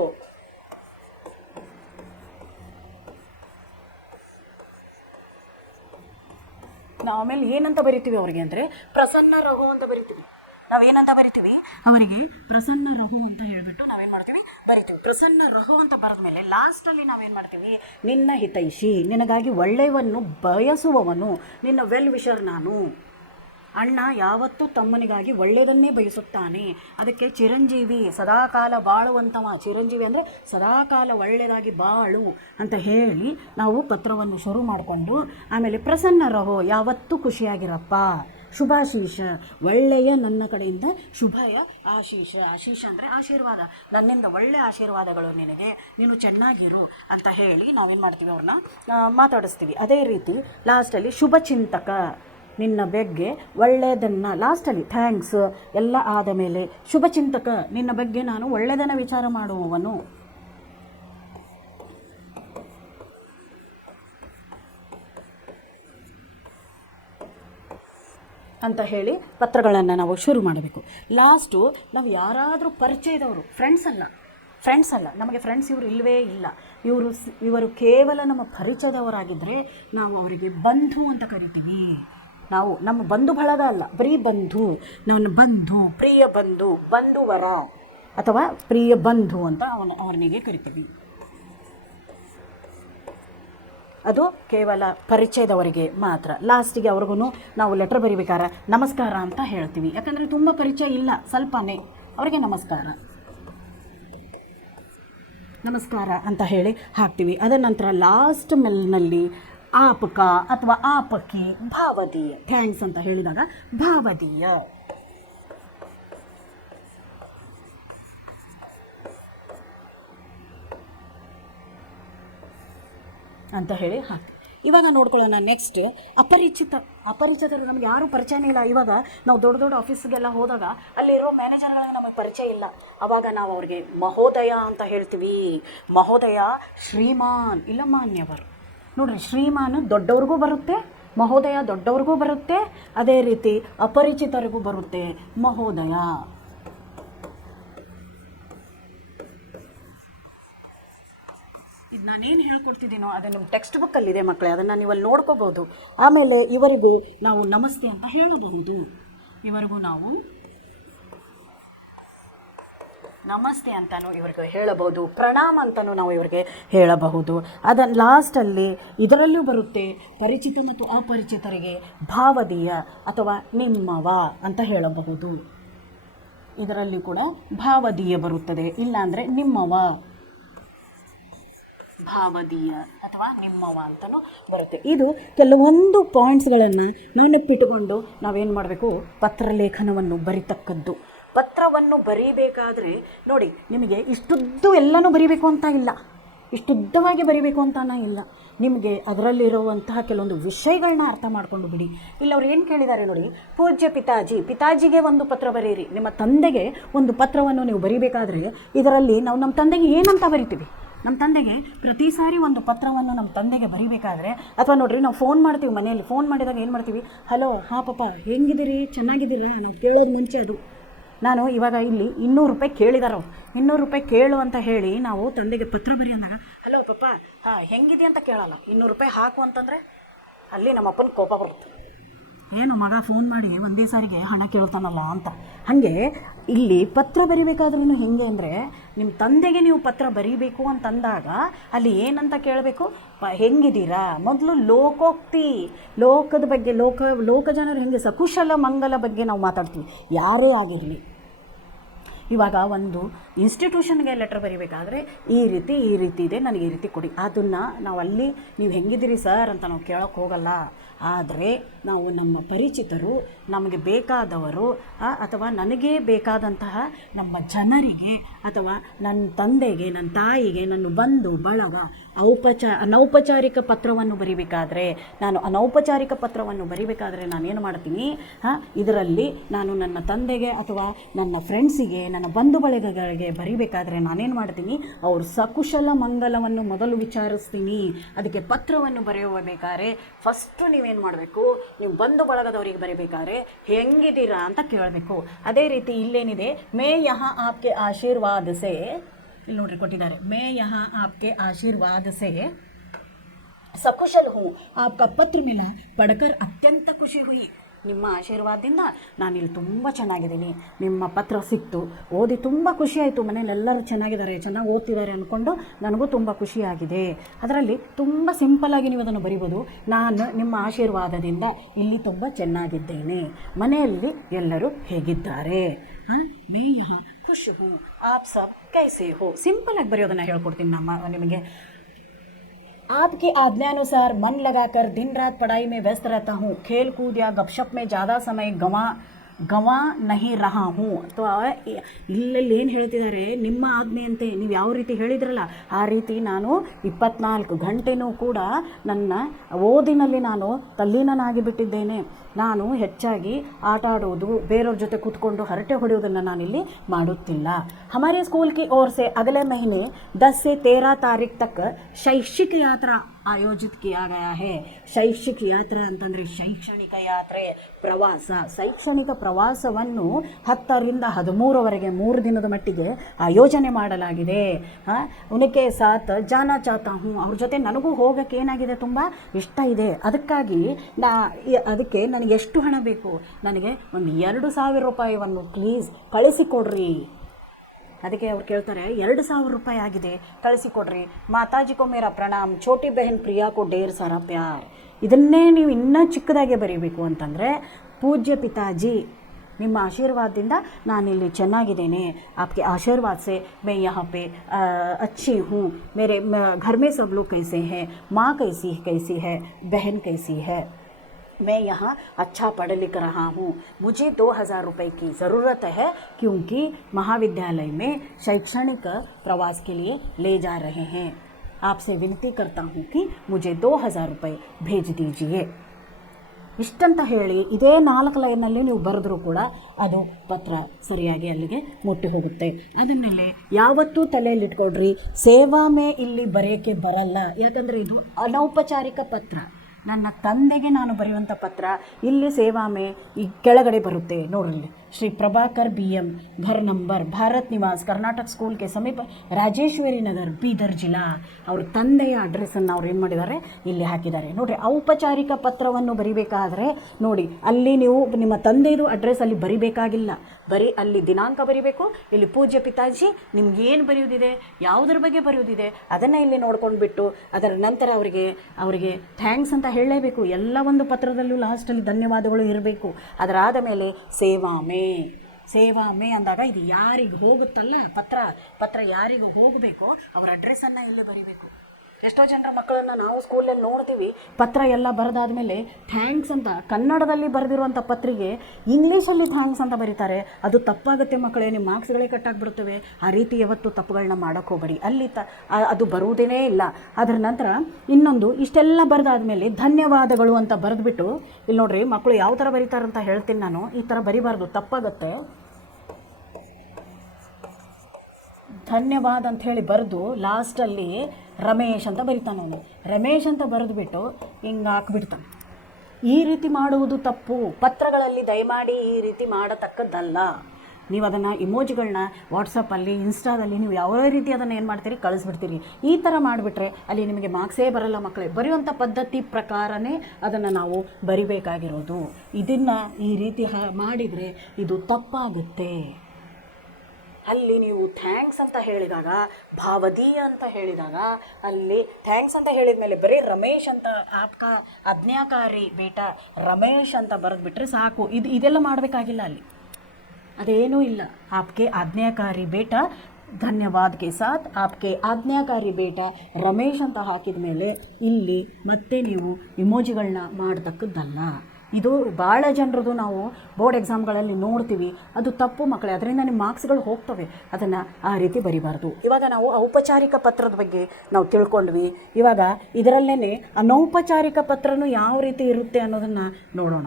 ನಾವು ಆಮೇಲೆ ಏನಂತ ಬರಿತೀವಿ ಅವರಿಗೆ ಅಂದರೆ ಪ್ರಸನ್ನ ರಹು ಅಂತ ಬರಿತೀವಿ. ನಾವೇನಂತ ಬರಿತೀವಿ ಅವರಿಗೆ, ಪ್ರಸನ್ನ ರಹು ಅಂತ ಹೇಳಿಬಿಟ್ಟು ನಾವೇನು ಮಾಡ್ತೀವಿ, ಬರಿತೀವಿ. ಪ್ರಸನ್ನ ರಹು ಅಂತ ಬರೆದ ಮೇಲೆ ಲಾಸ್ಟಲ್ಲಿ ನಾವೇನು ಮಾಡ್ತೀವಿ, ನಿನ್ನ ಹಿತೈಷಿ, ನಿನಗಾಗಿ ಒಳ್ಳೆಯವನ್ನು ಬಯಸುವವನು, ನಿನ್ನ ವೆಲ್ ವಿಷರ್ ನಾನು. ಅಣ್ಣ ಯಾವತ್ತೂ ತಮ್ಮನಿಗಾಗಿ ಒಳ್ಳೆಯದನ್ನೇ ಬಯಸುತ್ತಾನೆ. ಅದಕ್ಕೆ ಚಿರಂಜೀವಿ, ಸದಾಕಾಲ ಬಾಳುವಂತವ. ಚಿರಂಜೀವಿ ಅಂದರೆ ಸದಾಕಾಲ ಒಳ್ಳೆಯದಾಗಿ ಬಾಳು ಅಂತ ಹೇಳಿ ನಾವು ಪತ್ರವನ್ನು ಶುರು ಮಾಡಿಕೊಂಡು, ಆಮೇಲೆ ಪ್ರಸನ್ನ ರಹೋ, ಯಾವತ್ತೂ ಖುಷಿಯಾಗಿರಪ್ಪ. ಶುಭಾಶೀಷ, ಒಳ್ಳೆಯ ನನ್ನ ಕಡೆಯಿಂದ ಶುಭಯ ಆಶೀಷ. ಆಶೀಷ ಅಂದರೆ ಆಶೀರ್ವಾದ, ನನ್ನಿಂದ ಒಳ್ಳೆಯ ಆಶೀರ್ವಾದಗಳು ನಿನಗೆ, ನೀನು ಚೆನ್ನಾಗಿರು ಅಂತ ಹೇಳಿ ನಾವೇನು ಮಾಡ್ತೀವಿ, ಅವ್ರನ್ನ ಮಾತಾಡಿಸ್ತೀವಿ. ಅದೇ ರೀತಿ ಲಾಸ್ಟಲ್ಲಿ ಶುಭಚಿಂತಕ, ನಿನ್ನ ಬಗ್ಗೆ ಒಳ್ಳೆಯದನ್ನು, ಲಾಸ್ಟಲ್ಲಿ ಥ್ಯಾಂಕ್ಸ್ ಎಲ್ಲ ಆದ ಮೇಲೆ ಶುಭಚಿಂತಕ, ನಿನ್ನ ಬಗ್ಗೆ ನಾನು ಒಳ್ಳೆಯದನ್ನು ವಿಚಾರ ಮಾಡುವವನು ಅಂತ ಹೇಳಿ ಪತ್ರಗಳನ್ನು ನಾವು ಶುರು ಮಾಡಬೇಕು. ಲಾಸ್ಟು ನಾವು ಯಾರಾದರೂ ಪರಿಚಯದವರು, ಫ್ರೆಂಡ್ಸ್ ಅಲ್ಲ, ನಮಗೆ ಫ್ರೆಂಡ್ಸ್ ಇವರು ಇಲ್ಲವೇ ಇಲ್ಲ, ಇವರು ಕೇವಲ ನಮ್ಮ ಪರಿಚಯದವರಾಗಿದ್ದರೆ ನಾವು ಅವರಿಗೆ ಬಂಧು ಅಂತ ಕರಿತೀವಿ. ನಾವು ನಮ್ಮ ಬಂಧು ಬಳಗ ಅಲ್ಲ, ಬರೀ ಬಂಧು, ನನ್ನ ಬಂಧು, ಪ್ರಿಯ ಬಂಧು, ಬಂಧುವರ ಅಥವಾ ಪ್ರಿಯ ಬಂಧು ಅಂತ ಅವನಿಗೆ ಕರಿತೀವಿ. ಅದು ಕೇವಲ ಪರಿಚಯದವರಿಗೆ ಮಾತ್ರ. ಲಾಸ್ಟಿಗೆ ಅವ್ರಿಗೂ ನಾವು ಲೆಟರ್ ಬರಿಬೇಕಾದ್ರೆ ನಮಸ್ಕಾರ ಅಂತ ಹೇಳ್ತೀವಿ, ಯಾಕಂದರೆ ತುಂಬ ಪರಿಚಯ ಇಲ್ಲ, ಸ್ವಲ್ಪನೇ, ಅವರಿಗೆ ನಮಸ್ಕಾರ ಅಂತ ಹೇಳಿ ಹಾಕ್ತೀವಿ. ಅದರ ನಂತರ ಲಾಸ್ಟ್ ಮೆಲ್ನಲ್ಲಿ ಆಪಕ ಅಥವಾ ಆಪಕಿ ಭಾವದೀಯ, ಥ್ಯಾಂಕ್ಸ್ ಅಂತ ಹೇಳಿದಾಗ ಭಾವದೀಯ. ಅಂತ ಹೇಳಿ ಹಾಕಿ. ಇವಾಗ ನೋಡ್ಕೊಳ್ಳೋಣ ನೆಕ್ಸ್ಟ್ ಅಪರಿಚಿತರು. ನಮ್ಗೆ ಯಾರೂ ಪರಿಚಯನೇ ಇಲ್ಲ. ಇವಾಗ ನಾವು ದೊಡ್ಡ ದೊಡ್ಡ ಆಫೀಸ್ಗೆಲ್ಲ ಹೋದಾಗ ಅಲ್ಲಿರೋ ಮ್ಯಾನೇಜರ್ಗಳಿಗೆ ನಮಗೆ ಪರಿಚಯ ಇಲ್ಲ. ಆವಾಗ ನಾವು ಅವ್ರಿಗೆ ಮಹೋದಯ ಅಂತ ಹೇಳ್ತೀವಿ. ಮಹೋದಯ ಶ್ರೀಮಾನ್ ಇಲ್ಲ ಮಾನ್ಯವರು. ನೋಡ್ರಿ, ಶ್ರೀಮಾನ್ ದೊಡ್ಡವ್ರಿಗೂ ಬರುತ್ತೆ, ಮಹೋದಯ ದೊಡ್ಡವ್ರಿಗೂ ಬರುತ್ತೆ, ಅದೇ ರೀತಿ ಅಪರಿಚಿತರಿಗೂ ಬರುತ್ತೆ ಮಹೋದಯ. ನಾನೇನು ಹೇಳ್ಕೊಡ್ತಿದ್ದೀನೋ ಅದು ನಿಮ್ಮ ಟೆಕ್ಸ್ಟ್ ಬುಕ್ಕಲ್ಲಿದೆ ಮಕ್ಕಳೇ, ಅದನ್ನು ನೀವು ಅಲ್ಲಿ ನೋಡ್ಕೋಬಹುದು. ಆಮೇಲೆ ಇವರಿಗೂ ನಾವು ನಮಸ್ತೆ ಅಂತ ಹೇಳಬಹುದು. ಇವರಿಗೂ ನಾವು ನಮಸ್ತೆ ಅಂತಲೂ ಇವರಿಗೆ ಹೇಳಬಹುದು, ಪ್ರಣಾಮ ಅಂತಲೂ ನಾವು ಇವರಿಗೆ ಹೇಳಬಹುದು. ಅದನ್ನು ಲಾಸ್ಟಲ್ಲಿ ಇದರಲ್ಲೂ ಬರುತ್ತೆ ಪರಿಚಿತ ಮತ್ತು ಅಪರಿಚಿತರಿಗೆ ಭಾವದೀಯ ಅಥವಾ ನಿಮ್ಮವ ಅಂತ ಹೇಳಬಹುದು. ಇದರಲ್ಲಿ ಕೂಡ ಭಾವದೀಯ ಬರುತ್ತದೆ, ಇಲ್ಲಾಂದರೆ ನಿಮ್ಮವ, ಭಾವದೀಯ ಅಥವಾ ನಿಮ್ಮವ ಅಂತಲೂ ಬರುತ್ತೆ. ಇದು ಕೆಲವೊಂದು ಪಾಯಿಂಟ್ಸ್ಗಳನ್ನು ನಾವು ನೆನಪಿಟ್ಟುಕೊಂಡು ನಾವೇನು ಮಾಡಬೇಕು, ಪತ್ರಲೇಖನವನ್ನು ಬರಿತಕ್ಕದ್ದು. ಪತ್ರವನ್ನು ಬರೀಬೇಕಾದ್ರೆ ನೋಡಿ, ನಿಮಗೆ ಇಷ್ಟುದ್ದು ಎಲ್ಲನೂ ಬರೀಬೇಕು ಅಂತ ಇಲ್ಲ, ಇಷ್ಟುದ್ದವಾಗಿ ಬರೀಬೇಕು ಅಂತಾನ ಇಲ್ಲ. ನಿಮಗೆ ಅದರಲ್ಲಿರುವಂತಹ ಕೆಲವೊಂದು ವಿಷಯಗಳನ್ನ ಅರ್ಥ ಮಾಡ್ಕೊಂಡು ಬಿಡಿ. ಇಲ್ಲಿ ಅವ್ರು ಏನು ಕೇಳಿದ್ದಾರೆ ನೋಡಿ, ಪೂಜ್ಯ ಪಿತಾಜಿಗೆ ಒಂದು ಪತ್ರ ಬರೀರಿ. ನಿಮ್ಮ ತಂದೆಗೆ ಒಂದು ಪತ್ರವನ್ನು ನೀವು ಬರೀಬೇಕಾದ್ರೆ ಇದರಲ್ಲಿ ನಾವು ನಮ್ಮ ತಂದೆಗೆ ಏನಂತ ಬರಿತೀವಿ, ನಮ್ಮ ತಂದೆಗೆ ಪ್ರತಿ ಸಾರಿ ಒಂದು ಪತ್ರವನ್ನು ನಮ್ಮ ತಂದೆಗೆ ಬರೀಬೇಕಾದ್ರೆ, ಅಥವಾ ನೋಡ್ರಿ ನಾವು ಫೋನ್ ಮಾಡ್ತೀವಿ, ಮನೆಯಲ್ಲಿ ಫೋನ್ ಮಾಡಿದಾಗ ಏನು ಮಾಡ್ತೀವಿ, ಹಲೋ, ಹಾಂ ಪಾಪ ಹೇಗಿದ್ದೀರಿ, ಚೆನ್ನಾಗಿದ್ದೀರಾ, ನಾವು ಕೇಳೋದು ಮುಂಚೆ ಅದು ನಾನು ಇವಾಗ ಇಲ್ಲಿ 200 ರೂಪಾಯಿ ಕೇಳಿದಾರೋ, 200 ರೂಪಾಯಿ ಕೇಳು ಅಂತ ಹೇಳಿ ನಾವು ತಂದೆಗೆ ಪತ್ರ ಬರಿ ಅಂದಾಗ ಹಲೋ ಪಾಪ ಹಾಂ ಹೆಂಗಿದೆ ಅಂತ ಕೇಳಲ್ಲ, 200 ರೂಪಾಯಿ ಹಾಕು ಅಂತಂದರೆ ಅಲ್ಲಿ ನಮ್ಮ ಅಪ್ಪನ ಕೋಪ ಬರುತ್ತೆ. ಏನು ಮಗ ಫೋನ್ ಮಾಡಿ ಒಂದೇ ಸಾರಿಗೆ ಹಣ ಕೇಳ್ತಾನಲ್ಲ ಅಂತ. ಹಾಗೆ ಇಲ್ಲಿ ಪತ್ರ ಬರಿಬೇಕಾದ್ರೂ ಹೆಂಗೆ ಅಂದರೆ, ನಿಮ್ಮ ತಂದೆಗೆ ನೀವು ಪತ್ರ ಬರೀಬೇಕು ಅಂತಂದಾಗ ಅಲ್ಲಿ ಏನಂತ ಕೇಳಬೇಕು, ಹೆಂಗಿದ್ದೀರಾ, ಮೊದಲು ಲೋಕೋಕ್ತಿ, ಲೋಕದ ಬಗ್ಗೆ, ಲೋಕ ಜನರು ಹೆಂಗೆ ಸಕುಶಲ ಮಂಗಲ ಬಗ್ಗೆ ನಾವು ಮಾತಾಡ್ತೀವಿ, ಯಾರೇ ಆಗಿರಲಿ. ಇವಾಗ ಒಂದು ಇನ್ಸ್ಟಿಟ್ಯೂಷನ್ಗೆ ಲೆಟರ್ ಬರೀಬೇಕಾದ್ರೆ ಈ ರೀತಿ ಇದೆ, ನನಗೆ ಈ ರೀತಿ ಕೊಡಿ, ಅದನ್ನು ನಾವು ಅಲ್ಲಿ ನೀವು ಹೆಂಗಿದ್ದೀರಿ ಸರ್ ಅಂತ ನಾವು ಕೇಳೋಕ್ಕೆ ಹೋಗಲ್ಲ. ಆದರೆ ನಾವು ನಮ್ಮ ಪರಿಚಿತರು, ನಮಗೆ ಬೇಕಾದವರು, ಅಥವಾ ನನಗೆ ಬೇಕಾದಂತಹ ನಮ್ಮ ಜನರಿಗೆ, ಅಥವಾ ನನ್ನ ತಂದೆಗೆ, ನನ್ನ ತಾಯಿಗೆ, ನನ್ನ ಬಂಧು ಬಳಗ ಅನೌಪಚಾರಿಕ ಪತ್ರವನ್ನು ಬರಿಬೇಕಾದ್ರೆ, ನಾನು ಅನೌಪಚಾರಿಕ ಪತ್ರವನ್ನು ಬರಿಬೇಕಾದ್ರೆ ನಾನೇನು ಮಾಡ್ತೀನಿ, ಇದರಲ್ಲಿ ನಾನು ನನ್ನ ತಂದೆಗೆ ಅಥವಾ ನನ್ನ ಫ್ರೆಂಡ್ಸಿಗೆ, ನನ್ನ ಬಂಧು ಬಳಗಗಳಿಗೆ ಬರಿಬೇಕಾದ್ರೆ ನಾನೇನು ಮಾಡ್ತೀನಿ, ಅವ್ರ ಸಕುಶಲ ಮಂಗಲವನ್ನು ಮೊದಲು ವಿಚಾರಿಸ್ತೀನಿ. ಅದಕ್ಕೆ ಪತ್ರವನ್ನು ಬರೆಯಬೇಕಾದ್ರೆ ಫಸ್ಟು ನೀವೇನು ಮಾಡಬೇಕು, ನೀವು ಬಂಧು ಬಳಗದವರಿಗೆ ಬರೀಬೇಕಾದ್ರೆ ಹೆಂಗಿದ್ದೀರಾ ಅಂತ ಕೇಳಬೇಕು. ಅದೇ ರೀತಿ ಇಲ್ಲೇನಿದೆ, ಮೇ ಯಹಾ ಆಪ್ಕೆ ಆಶೀರ್ವಾದ ಸೇ, ಇಲ್ಲಿ ನೋಡ್ರಿ ಕೊಟ್ಟಿದ್ದಾರೆ, ಮೇ ಯಹಾ ಆಪ್ಕೆ ಆಶೀರ್ವಾದ ಸೇ ಸಕುಶಲ್ ಹೂ, ಆಪ್ಕಾ ಪತ್ರ ಮಿಲಾ ಪಡ್ಕರ್ ಅತ್ಯಂತ ಖುಷಿ ಹುಯಿ. ನಿಮ್ಮ ಆಶೀರ್ವಾದದಿಂದ ನಾನಿಲ್ಲಿ ತುಂಬ ಚೆನ್ನಾಗಿದ್ದೀನಿ, ನಿಮ್ಮ ಪತ್ರ ಸಿಕ್ತು, ಓದಿ ತುಂಬ ಖುಷಿಯಾಯಿತು, ಮನೇಲಿ ಎಲ್ಲರೂ ಚೆನ್ನಾಗಿದ್ದಾರೆ, ಚೆನ್ನಾಗಿ ಓದ್ತಿದ್ದಾರೆ ಅಂದ್ಕೊಂಡು ನನಗೂ ತುಂಬ ಖುಷಿಯಾಗಿದೆ. ಅದರಲ್ಲಿ ತುಂಬ ಸಿಂಪಲ್ಲಾಗಿ ನೀವು ಅದನ್ನು ಬರಿಬೋದು, ನಾನು ನಿಮ್ಮ ಆಶೀರ್ವಾದದಿಂದ ಇಲ್ಲಿ ತುಂಬ ಚೆನ್ನಾಗಿದ್ದೇನೆ, ಮನೆಯಲ್ಲಿ ಎಲ್ಲರೂ ಹೇಗಿದ್ದಾರೆ, ಮೇ ಯಹಾ ಖುಷ್ ಹೂ, ಆಪ್ ಸಬ್ ಕೈಸೆ ಹೋ. ಸಿಂಪಲ್ಲಾಗಿ ಬರೆಯೋದನ್ನು ಹೇಳ್ಕೊಡ್ತೀನಿ ನಿಮಗೆ. आपकी आज्ञानुसार मन लगाकर दिन रात पढ़ाई में व्यस्त रहता हूँ, खेल कूद या गपशप में ज़्यादा समय ಗವಾ ನಹಿ ರಹಾ ಹೂ. ಅಥವಾ ಇಲ್ಲೆಲ್ಲಿ ಏನು ಹೇಳ್ತಿದ್ದಾರೆ, ನಿಮ್ಮ ಆಜ್ಞೆಯಂತೆ ನೀವು ಯಾವ ರೀತಿ ಹೇಳಿದ್ರಲ್ಲ ಆ ರೀತಿ ನಾನು 24 ಗಂಟೆನೂ ಕೂಡ ನನ್ನ ಓದಿನಲ್ಲಿ ನಾನು ತಲ್ಲೀನನಾಗಿ ಬಿಟ್ಟಿದ್ದೇನೆ. ನಾನು ಹೆಚ್ಚಾಗಿ ಆಟ ಆಡೋದು, ಬೇರೆಯವ್ರ ಜೊತೆ ಕೂತ್ಕೊಂಡು ಹರಟೆ ಹೊಡೆಯೋದನ್ನು ನಾನಿಲ್ಲಿ ಮಾಡುತ್ತಿಲ್ಲ. ಹಮಾರೆ ಸ್ಕೂಲ್ ಕಿ ಓರ್ ಸೆ ಅಗಲೆ ಮಹಿನೆ 10 से 13 तारीख तक ಶೈಕ್ಷಿಕ ಯಾತ್ರಾ ಆಯೋಜಿತ ಕಿಯಾ ಗಯಾ ಹೈ. ಶೈಕ್ಷಿಕ ಯಾತ್ರಾ ಅಂತಂದರೆ ಶೈಕ್ಷಣಿಕ ಯಾತ್ರೆ, ಪ್ರವಾಸ. ಶೈಕ್ಷಣಿಕ ಪ್ರವಾಸವನ್ನು 10 ರಿಂದ 13 3 ದಿನದ ಮಟ್ಟಿಗೆ ಆಯೋಜನೆ ಮಾಡಲಾಗಿದೆ. ಉನಕೆ ಸಾತ್ ಜಾನಾ ಚಾಹತಾ ಹೂँ, ಅವ್ರ ಜೊತೆ ನನಗೂ ಹೋಗೋಕ್ಕೆ ಏನಾಗಿದೆ, ತುಂಬ ಇಷ್ಟ ಇದೆ. ಅದಕ್ಕಾಗಿ ಅದಕ್ಕೆ ನನಗೆ ಎಷ್ಟು ಹಣ ಬೇಕು, ನನಗೆ ಒಂದು 2,000 ರೂಪಾಯಿಯನ್ನು ಪ್ಲೀಸ್ ಕಳಿಸಿಕೊಡ್ರಿ. ಅದಕ್ಕೆ ಅವ್ರು ಕೇಳ್ತಾರೆ 2,000 ರೂಪಾಯಿ ಆಗಿದೆ, ಕಳಿಸಿಕೊಡ್ರಿ. ಮಾತಾಜಿಕೋ ಮೇರಾ ಪ್ರಣಾಮ್, ಛೋಟಿ ಬೆಹನ್ ಪ್ರಿಯಾಕೋ ಡೇರ್ ಸಾರಾ ಪ್ಯಾರ್. ಇದನ್ನೇ ನೀವು ಇನ್ನೂ ಚಿಕ್ಕದಾಗೆ ಬರೀಬೇಕು ಅಂತಂದರೆ, ಪೂಜ್ಯ ಪಿತಾಜಿ ನಿಮ್ಮ ಆಶೀರ್ವಾದದಿಂದ ನಾನಿಲ್ಲಿ ಚೆನ್ನಾಗಿದ್ದೇನೆ, आपके आशीर्वाद से मैं यहाँ पे अच्छी हूँ, मेरे घर में सब लोग कैसे हैं, माँ कैसी है, बहन कैसी है, मैं यहाँ अच्छा पढ़ लिख रहा हूँ, मुझे 2,000 रुपये की ज़रूरत है क्योंकि महाविद्यालय में शैक्षणिक प्रवास के लिए ले जा रहे हैं, आपसे विनती करता हूँ कि मुझे 2,000 रुपये भेज दीजिए. ಇಷ್ಟಂತ ಹೇಳಿ ಇದೇ 4 ಲೈನಲ್ಲಿ ನೀವು ಬರೆದ್ರೂ ಕೂಡ ಅದು ಪತ್ರ ಸರಿಯಾಗಿ ಅಲ್ಲಿಗೆ ಮುಟ್ಟಿ ಹೋಗುತ್ತೆ. ಅದನ್ನೆಲೆ ಯಾವತ್ತೂ ತಲೆಯಲ್ಲಿಟ್ಕೊಡ್ರಿ, ಸೇವಾಮೆ ಇಲ್ಲಿ ಬರೆಯೋಕ್ಕೆ ಬರಲ್ಲ. ಯಾಕಂದರೆ ಇದು ಅನೌಪಚಾರಿಕ ಪತ್ರ, ನನ್ನ ತಂದೆಗೆ ನಾನು ಬರೆಯುವಂಥ ಪತ್ರ. ಇಲ್ಲಿ ಸೇವಾಮೆ ಈ ಕೆಳಗಡೆ ಬರುತ್ತೆ ನೋಡ್ರಿ, ಶ್ರೀ ಪ್ರಭಾಕರ್ BM, घर नंबर, ಭಾರತ್ ನಿವಾಸ್, ಕರ್ನಾಟಕ ಸ್ಕೂಲ್ಗೆ ಸಮೀಪ, ರಾಜೇಶ್ವರಿ ನಗರ್, ಬೀದರ್ ಜಿಲ್ಲಾ. ಅವ್ರ ತಂದೆಯ ಅಡ್ರೆಸ್ಸನ್ನು ಅವ್ರು ಏನು ಮಾಡಿದ್ದಾರೆ ಇಲ್ಲಿ ಹಾಕಿದ್ದಾರೆ ನೋಡಿರಿ. ಔಪಚಾರಿಕ ಪತ್ರವನ್ನು ಬರಿಬೇಕಾದ್ರೆ ನೋಡಿ, ಅಲ್ಲಿ ನೀವು ನಿಮ್ಮ ತಂದೆಯದು ಅಡ್ರೆಸ್ ಅಲ್ಲಿ ಬರಿಬೇಕಾಗಿಲ್ಲ, ಬರೀ ಅಲ್ಲಿ ದಿನಾಂಕ ಬರಿಬೇಕು. ಇಲ್ಲಿ ಪೂಜ್ಯ ಪಿತಾಜಿ ನಿಮ್ಗೆ ಏನು ಬರೆಯೋದಿದೆ, ಯಾವುದ್ರ ಬಗ್ಗೆ ಬರೆಯೋದಿದೆ ಅದನ್ನು ಇಲ್ಲಿ ನೋಡ್ಕೊಂಡು ಬಿಟ್ಟು ಅದರ ನಂತರ ಅವರಿಗೆ ಥ್ಯಾಂಕ್ಸ್ ಅಂತ ಹೇಳಲೇಬೇಕು. ಎಲ್ಲ ಒಂದು ಪತ್ರದಲ್ಲೂ ಲಾಸ್ಟಲ್ಲಿ ಧನ್ಯವಾದಗಳು ಇರಬೇಕು. ಅದರಾದ ಮೇಲೆ ಸೇವಾಮೆ ಅಂದಾಗ ಇದು ಯಾರಿಗೆ ಹೋಗುತ್ತಲ್ಲ ಪತ್ರ ಯಾರಿಗೆ ಹೋಗಬೇಕೋ ಅವ್ರ ಅಡ್ರೆಸ್ಸನ್ನು ಇಲ್ಲಿ ಬರಿಬೇಕು. ಎಷ್ಟೋ ಜನರ ಮಕ್ಕಳನ್ನು ನಾವು ಸ್ಕೂಲಲ್ಲಿ ನೋಡ್ತೀವಿ, ಪತ್ರ ಎಲ್ಲ ಬರೆದಾದ್ಮೇಲೆ ಥ್ಯಾಂಕ್ಸ್ ಅಂತ ಕನ್ನಡದಲ್ಲಿ ಬರೆದಿರುವಂಥ ಪತ್ರಿಗೆ ಇಂಗ್ಲೀಷಲ್ಲಿ ಥ್ಯಾಂಕ್ಸ್ ಅಂತ ಬರೀತಾರೆ. ಅದು ತಪ್ಪಾಗುತ್ತೆ ಮಕ್ಕಳೇ, ನಿಮ್ಮ ಮಾರ್ಕ್ಸ್ಗಳೇ ಕಟ್ಟಾಗ್ಬಿಡ್ತವೆ. ಆ ರೀತಿ ಯಾವತ್ತು ತಪ್ಪುಗಳನ್ನ ಮಾಡೋಕ್ಕೆ ಹೋಗಬೇಡಿ, ಅಲ್ಲಿ ಅದು ಬರುವುದೇ ಇಲ್ಲ. ಅದರ ನಂತರ ಇನ್ನೊಂದು ಇಷ್ಟೆಲ್ಲ ಬರೆದಾದ್ಮೇಲೆ ಧನ್ಯವಾದಗಳು ಅಂತ ಬರೆದ್ಬಿಟ್ಟು ಇಲ್ಲಿ ನೋಡ್ರಿ, ಮಕ್ಕಳು ಯಾವ ಥರ ಬರೀತಾರಂತ ಹೇಳ್ತೀನಿ ನಾನು. ಈ ಥರ ಬರಿಬಾರ್ದು, ತಪ್ಪಾಗುತ್ತೆ. ಧನ್ಯವಾದ ಅಂತ ಹೇಳಿ ಬರೆದು ಲಾಸ್ಟಲ್ಲಿ ರಮೇಶ್ ಅಂತ ಬರಿತಾನೆ ಅವನು. ರಮೇಶ್ ಅಂತ ಬರೆದುಬಿಟ್ಟು ಹಿಂಗೆ ಹಾಕ್ಬಿಡ್ತಾನೆ. ಈ ರೀತಿ ಮಾಡುವುದು ತಪ್ಪು. ಪತ್ರಗಳಲ್ಲಿ ದಯಮಾಡಿ ಈ ರೀತಿ ಮಾಡತಕ್ಕದ್ದಲ್ಲ. ನೀವು ಅದನ್ನು ಇಮೋಜಿಗಳನ್ನ ವಾಟ್ಸಪ್ಪಲ್ಲಿ, ಇನ್ಸ್ಟಾದಲ್ಲಿ ನೀವು ಯಾವ ರೀತಿ ಅದನ್ನು ಏನು ಮಾಡ್ತೀರಿ, ಕಳಿಸ್ಬಿಡ್ತೀರಿ. ಈ ಥರ ಮಾಡಿಬಿಟ್ರೆ ಅಲ್ಲಿ ನಿಮಗೆ ಮಾರ್ಕ್ಸೇ ಬರಲ್ಲ ಮಕ್ಕಳೇ. ಬರೆಯುವಂಥ ಪದ್ಧತಿ ಪ್ರಕಾರನೇ ಅದನ್ನು ನಾವು ಬರಿಬೇಕಾಗಿರೋದು. ಇದನ್ನು ಈ ರೀತಿ ಮಾಡಿದರೆ ಇದು ತಪ್ಪಾಗುತ್ತೆ. ಅಲ್ಲಿ ನೀವು ಥ್ಯಾಂಕ್ಸ್ ಅಂತ ಹೇಳಿದಾಗ, ಭಾವದೀಯ ಅಂತ ಹೇಳಿದಾಗ, ಅಲ್ಲಿ ಥ್ಯಾಂಕ್ಸ್ ಅಂತ ಹೇಳಿದ ಮೇಲೆ ಬರೀ ರಮೇಶ್ ಅಂತ ಆಪ್ಕಾ ಆಜ್ಞಾಕಾರಿ ಬೇಟಾ ರಮೇಶ್ ಅಂತ ಬರೆದ್ಬಿಟ್ರೆ ಸಾಕು. ಇದೆಲ್ಲ ಮಾಡಬೇಕಾಗಿಲ್ಲ ಅಲ್ಲಿ, ಅದೇನೂ ಇಲ್ಲ. ಆಪ್ಕೆ ಆಜ್ಞಾಕಾರಿ ಬೇಟಾ ಧನ್ಯವಾದ ಕೆ ಸಾಥ್ ಆಪ್ಕೆ ಆಜ್ಞಾಕಾರಿ ಬೇಟಾ ರಮೇಶ್ ಅಂತ ಹಾಕಿದ ಮೇಲೆ ಇಲ್ಲಿ ಮತ್ತೆ ನೀವು ಇಮೋಜಿಗಳನ್ನ ಮಾಡತಕ್ಕದ್ದಲ್ಲ. ಇದು ಭಾಳ ಜನರದು ನಾವು ಬೋರ್ಡ್ ಎಕ್ಸಾಮ್ಗಳಲ್ಲಿ ನೋಡ್ತೀವಿ. ಅದು ತಪ್ಪು ಮಕ್ಕಳೇ, ಅದರಿಂದ ನಿಮ್ಮ ಮಾರ್ಕ್ಸ್ಗಳು ಹೋಗ್ತವೆ. ಅದನ್ನು ಆ ರೀತಿ ಬರಿಬಾರ್ದು. ಇವಾಗ ನಾವು ಔಪಚಾರಿಕ ಪತ್ರದ ಬಗ್ಗೆ ನಾವು ತಿಳ್ಕೊಂಡ್ವಿ. ಇವಾಗ ಇದರಲ್ಲೇ ಅನೌಪಚಾರಿಕ ಪತ್ರನೂ ಯಾವ ರೀತಿ ಇರುತ್ತೆ ಅನ್ನೋದನ್ನು ನೋಡೋಣ.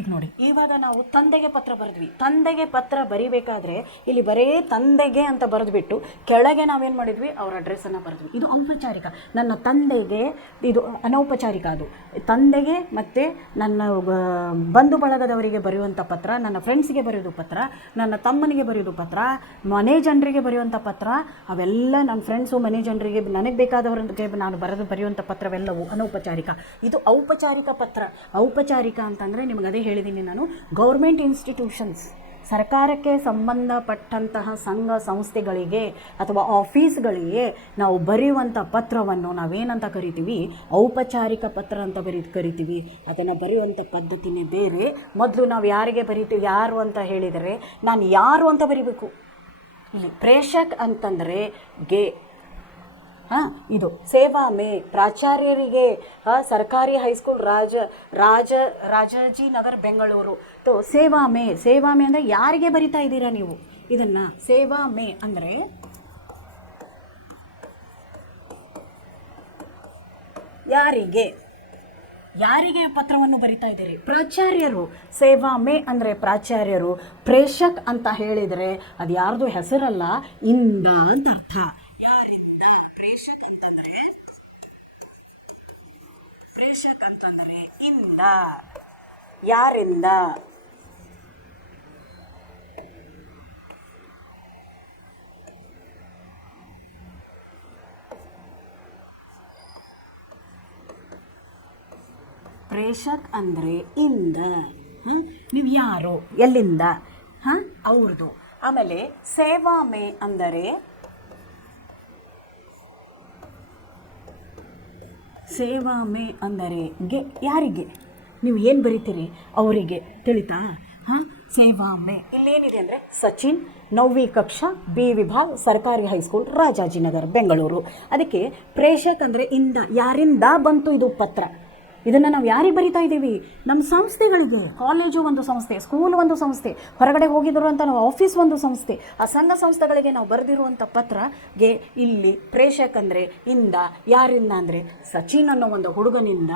ಈಗ ನೋಡಿ, ಇವಾಗ ನಾವು ತಂದೆಗೆ ಪತ್ರ ಬರೆದ್ವಿ. ತಂದೆಗೆ ಪತ್ರ ಬರಿಬೇಕಾದ್ರೆ ಇಲ್ಲಿ ಬರೇ ತಂದೆಗೆ ಅಂತ ಬರೆದ್ಬಿಟ್ಟು ಕೆಳಗೆ ನಾವೇನು ಮಾಡಿದ್ವಿ, ಅವ್ರ ಅಡ್ರೆಸ್ಸನ್ನು ಬರೆದ್ವಿ. ಇದು ಔಪಚಾರಿಕ. ನನ್ನ ತಂದೆಗೆ, ಇದು ಅನೌಪಚಾರಿಕ. ಅದು ತಂದೆಗೆ ಮತ್ತು ನನ್ನ ಬಂಧು ಬಳಗದವರಿಗೆ ಬರೆಯುವಂಥ ಪತ್ರ, ನನ್ನ ಫ್ರೆಂಡ್ಸಿಗೆ ಬರೆಯೋದು ಪತ್ರ, ನನ್ನ ತಮ್ಮನಿಗೆ ಬರೆಯೋದು ಪತ್ರ, ಮನೆ ಜನರಿಗೆ ಬರೆಯುವಂಥ ಪತ್ರ, ಅವೆಲ್ಲ ನನ್ನ ಫ್ರೆಂಡ್ಸು ಮನೆ ಜನರಿಗೆ, ನನಗೆ ಬೇಕಾದವರಿಗೆ ನಾನು ಬರೆಯುವಂಥ ಪತ್ರವೆಲ್ಲವೂ ಅನೌಪಚಾರಿಕ. ಇದು ಔಪಚಾರಿಕ ಪತ್ರ. ಔಪಚಾರಿಕ ಅಂತಂದರೆ ನಿಮಗೆ ಅದೇ ಹೇಳಿದ್ದೀನಿ ನಾನು, ಗೌರ್ಮೆಂಟ್ ಇನ್ಸ್ಟಿಟ್ಯೂಷನ್ಸ್, ಸರ್ಕಾರಕ್ಕೆ ಸಂಬಂಧಪಟ್ಟಂತಹ ಸಂಘ ಸಂಸ್ಥೆಗಳಿಗೆ ಅಥವಾ ಆಫೀಸ್ಗಳಿಗೆ ನಾವು ಬರೆಯುವಂಥ ಪತ್ರವನ್ನು ನಾವೇನಂತ ಕರಿತೀವಿ, ಔಪಚಾರಿಕ ಪತ್ರ ಅಂತ ಕರಿತೀವಿ. ಅದನ್ನು ಬರೆಯುವಂಥ ಪದ್ಧತಿನೇ ಬೇರೆ. ಮೊದಲು ನಾವು ಯಾರಿಗೆ ಬರಿತೀವಿ, ಯಾರು ಅಂತ ಹೇಳಿದರೆ ನಾನು ಯಾರು ಅಂತ ಬರಿಬೇಕು. ಇಲ್ಲಿ ಪ್ರೇಷಕ್ ಅಂತಂದರೆ ಗೆ, ಇದು ಸೇವಾಮೆ ಪ್ರಾಚಾರ್ಯರಿಗೆ, ಸರ್ಕಾರಿ ಹೈಸ್ಕೂಲ್ ರಾಜಾಜಿ ನಗರ್ ಬೆಂಗಳೂರು. ಸೇವಾಮೆ ಅಂದರೆ ಯಾರಿಗೆ ಬರಿತಾ ಇದ್ದೀರಾ ನೀವು ಇದನ್ನು. ಸೇವಾಮೆ ಅಂದರೆ ಯಾರಿಗೆ ಪತ್ರವನ್ನು ಬರಿತಾ ಇದ್ದೀರಿ, ಪ್ರಾಚಾರ್ಯರು. ಸೇವಾಮೆ ಅಂದರೆ ಪ್ರಾಚಾರ್ಯರು. ಪ್ರೇಷಕ್ ಅಂತ ಹೇಳಿದರೆ ಅದು ಯಾರ್ದು ಹೆಸರಲ್ಲ, ಇಂದ ಅಂತ ಅರ್ಥ. ಪ್ರೇಷಕ್ ಅಂತಂದರೆ ಇಂದ, ಯಾರಿಂದ. ಪ್ರೇಷಕ್ ಅಂದರೆ ಇಂದ. ನೀವು ಯಾರು, ಎಲ್ಲಿಂದ, ಅವ್ರದ್ದು. ಆಮೇಲೆ ಸೇವಾ ಮೇ ಅಂದರೆ ಸೇವಾ ಮೇ ಅಂದರೆ ಯಾರಿಗೆ ನೀವು ಏನು ಬರೀತೀರಿ ಅವರಿಗೆ, ತಿಳಿತಾ? ಸೇವಾ ಮೇ ಇಲ್ಲೇನಿದೆ ಅಂದರೆ ಸಚಿನ್ 9वीं ಕಕ್ಷಾ ಬಿ ವಿಭಾಗ ಸರ್ಕಾರಿ ಹೈಸ್ಕೂಲ್ ರಾಜಾಜಿನಗರ್ ಬೆಂಗಳೂರು. ಅದಕ್ಕೆ ಪ್ರೇಷಕ್ ಅಂದರೆ ಯಾರಿಂದ ಬಂತು ಇದು ಪತ್ರ. ಇದನ್ನು ನಾವು ಯಾರಿಗೆ ಬರಿತಾ ಇದ್ದೀವಿ? ನಮ್ಮ ಸಂಸ್ಥೆಗಳಿಗೆ. ಕಾಲೇಜು ಒಂದು ಸಂಸ್ಥೆ, ಸ್ಕೂಲ್ ಒಂದು ಸಂಸ್ಥೆ, ಹೊರಗಡೆ ಹೋಗಿದ್ರು ಅಂತ ನಾವು ಆಫೀಸ್ ಒಂದು ಸಂಸ್ಥೆ. ಆ ಸಂಘ ಸಂಸ್ಥೆಗಳಿಗೆ ನಾವು ಬರೆದಿರುವಂಥ ಪತ್ರಗೆ ಇಲ್ಲಿ ಪ್ರೇಷಕ್ ಅಂದರೆ ಯಾರಿಂದ ಅಂದರೆ ಸಚಿನ್ ಅನ್ನೋ ಒಂದು ಹುಡುಗನಿಂದ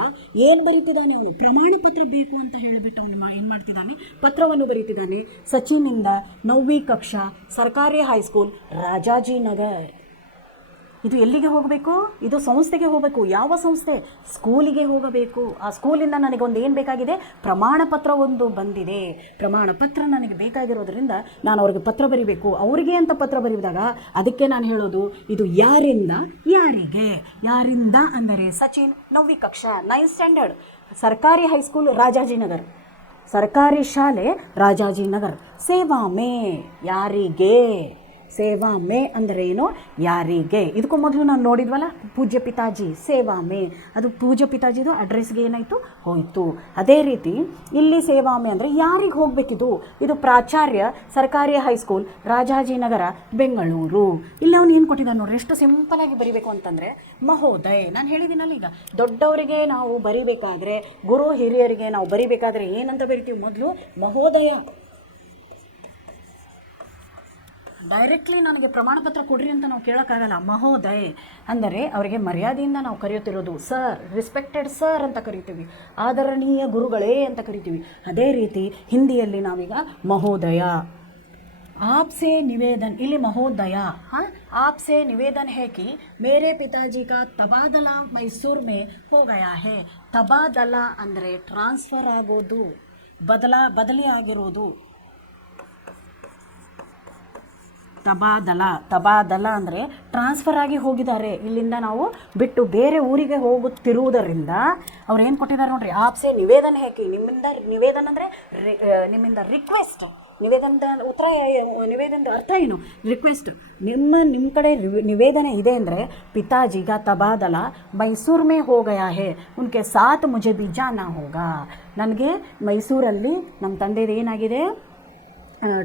ಏನು ಬರೀತಿದ್ದಾನೆ ಅವನು, ಪ್ರಮಾಣ ಪತ್ರ ಬೇಕು ಅಂತ ಹೇಳಿಬಿಟ್ಟು ಅವನು ಏನು ಮಾಡ್ತಿದ್ದಾನೆ, ಪತ್ರವನ್ನು ಬರೀತಿದ್ದಾನೆ. ಸಚಿನ್ನಿಂದ 9वीं ಕಕ್ಷಾ ಸರ್ಕಾರಿ ಹೈಸ್ಕೂಲ್ ರಾಜಾಜಿನಗರ್. ಇದು ಎಲ್ಲಿಗೆ ಹೋಗಬೇಕು? ಇದು ಸಂಸ್ಥೆಗೆ ಹೋಗಬೇಕು. ಯಾವ ಸಂಸ್ಥೆ? ಸ್ಕೂಲಿಗೆ ಹೋಗಬೇಕು. ಆ ಸ್ಕೂಲಿಂದ ನನಗೊಂದು ಏನು ಬೇಕಾಗಿದೆ? ಪ್ರಮಾಣ ಪತ್ರ ಒಂದು ಬಂದಿದೆ. ಪ್ರಮಾಣ ಪತ್ರ ನನಗೆ ಬೇಕಾಗಿರೋದ್ರಿಂದ ನಾನು ಅವ್ರಿಗೆ ಪತ್ರ ಬರಿಬೇಕು. ಅವರಿಗೆ ಅಂತ ಪತ್ರ ಬರೆದಾಗ ಅದಕ್ಕೆ ನಾನು ಹೇಳೋದು ಇದು ಯಾರಿಂದ ಯಾರಿಗೆ. ಯಾರಿಂದ ಅಂದರೆ ಸಚಿನ್ 9वीं ಕಕ್ಷಾ 9th ಸ್ಟ್ಯಾಂಡರ್ಡ್ ಸರ್ಕಾರಿ ಹೈಸ್ಕೂಲ್ ರಾಜಾಜಿನಗರ್, ಸರ್ಕಾರಿ ಶಾಲೆ ರಾಜಾಜಿನಗರ್. ಸೇವಾ ಮೇ ಯಾರಿಗೆ, ಸೇವಾ ಮೇ ಅಂದರೆ ಏನು? ಯಾರಿಗೆ. ಇದಕ್ಕೂ ಮೊದಲು ನಾನು ನೋಡಿದ್ವಲ್ಲ ಪೂಜ್ಯ ಪಿತಾಜಿ ಸೇವಾ ಮೇ, ಅದು ಪೂಜ್ಯ ಪಿತಾಜಿದು ಅಡ್ರೆಸ್ಗೆ ಏನಾಯಿತು, ಹೋಯಿತು. ಅದೇ ರೀತಿ ಇಲ್ಲಿ ಸೇವಾ ಮೇ ಅಂದರೆ ಯಾರಿಗೆ ಹೋಗಬೇಕಿದು? ಇದು ಪ್ರಾಚಾರ್ಯ ಸರ್ಕಾರಿ ಹೈಸ್ಕೂಲ್ ರಾಜಾಜಿನಗರ ಬೆಂಗಳೂರು. ಇಲ್ಲಿ ಅವನು ಏನು ಕೊಟ್ಟಿದ್ದಾನೆ ನೋಡ್ರಿ, ಎಷ್ಟು ಸಿಂಪಲಾಗಿ ಬರಿಬೇಕು ಅಂತಂದರೆ ಮಹೋದಯ್. ನಾನು ಹೇಳಿದ್ದೀನಲ್ಲ, ಈಗ ದೊಡ್ಡವರಿಗೆ ನಾವು ಬರಿಬೇಕಾದ್ರೆ, ಗುರು ಹಿರಿಯರಿಗೆ ನಾವು ಬರಿಬೇಕಾದ್ರೆ ಏನಂತ ಬರಿತೀವಿ? ಮೊದಲು ಮಹೋದಯ. ಡೈರೆಕ್ಟ್ಲಿ ನನಗೆ ಪ್ರಮಾಣ ಪತ್ರ ಕೊಡ್ರಿ ಅಂತ ನಾವು ಕೇಳೋಕ್ಕಾಗಲ್ಲ. ಮಹೋದಯ್ ಅಂದರೆ ಅವರಿಗೆ ಮರ್ಯಾದೆಯಿಂದ ನಾವು ಕರೆಯುತ್ತಿರೋದು ಸರ್, ರೆಸ್ಪೆಕ್ಟೆಡ್ ಸರ್ ಅಂತ ಕರಿತೀವಿ, ಆದರಣೀಯ ಗುರುಗಳೇ ಅಂತ ಕರಿತೀವಿ. ಅದೇ ರೀತಿ ಹಿಂದಿಯಲ್ಲಿ ನಾವೀಗ ಮಹೋದಯ. आपसे निवेदन, ಇಲ್ಲಿ ಮಹೋದಯ. आपसे निवेदन है कि मेरे पिताजी का तबादला मैसूर में हो गया है. तबादला ಅಂದರೆ ಟ್ರಾನ್ಸ್ಫರ್ ಆಗೋದು, ಬದಲಿ ಆಗಿರೋದು. ತಬಾದಲ ಅಂದರೆ ಟ್ರಾನ್ಸ್ಫರ್ ಆಗಿ ಹೋಗಿದ್ದಾರೆ. ಇಲ್ಲಿಂದ ನಾವು ಬಿಟ್ಟು ಬೇರೆ ಊರಿಗೆ ಹೋಗುತ್ತಿರುವುದರಿಂದ ಅವ್ರು ಏನು ಕೊಟ್ಟಿದ್ದಾರೆ ನೋಡ್ರಿ, ಆಪ್ಸೆ ನಿವೇದನ ಹೇಗೆ, ನಿಮ್ಮಿಂದ ನಿವೇದನ ಅಂದರೆ ನಿಮ್ಮಿಂದ ರಿಕ್ವೆಸ್ಟ್. ನಿವೇದನದ ಉತ್ತರ, ನಿವೇದನದ ಅರ್ಥ ಏನು? ರಿಕ್ವೆಸ್ಟ್. ನಿಮ್ಮ ಕಡೆ ನಿವೇದನೆ ಇದೆ ಅಂದರೆ ಪಿತಾಜಿಗ ತಬಾದಲ ಮೈಸೂರು ಮೇ ಹೋ ಗಯಾ ಹೇ, ಉನ್ಕೆ ಸಾಥ್ ಮುಜೆ ಭಿ ಜಾನಾ ಹೋಗಾ. ನನಗೆ ಮೈಸೂರಲ್ಲಿ ನಮ್ಮ ತಂದೆದು ಏನಾಗಿದೆ,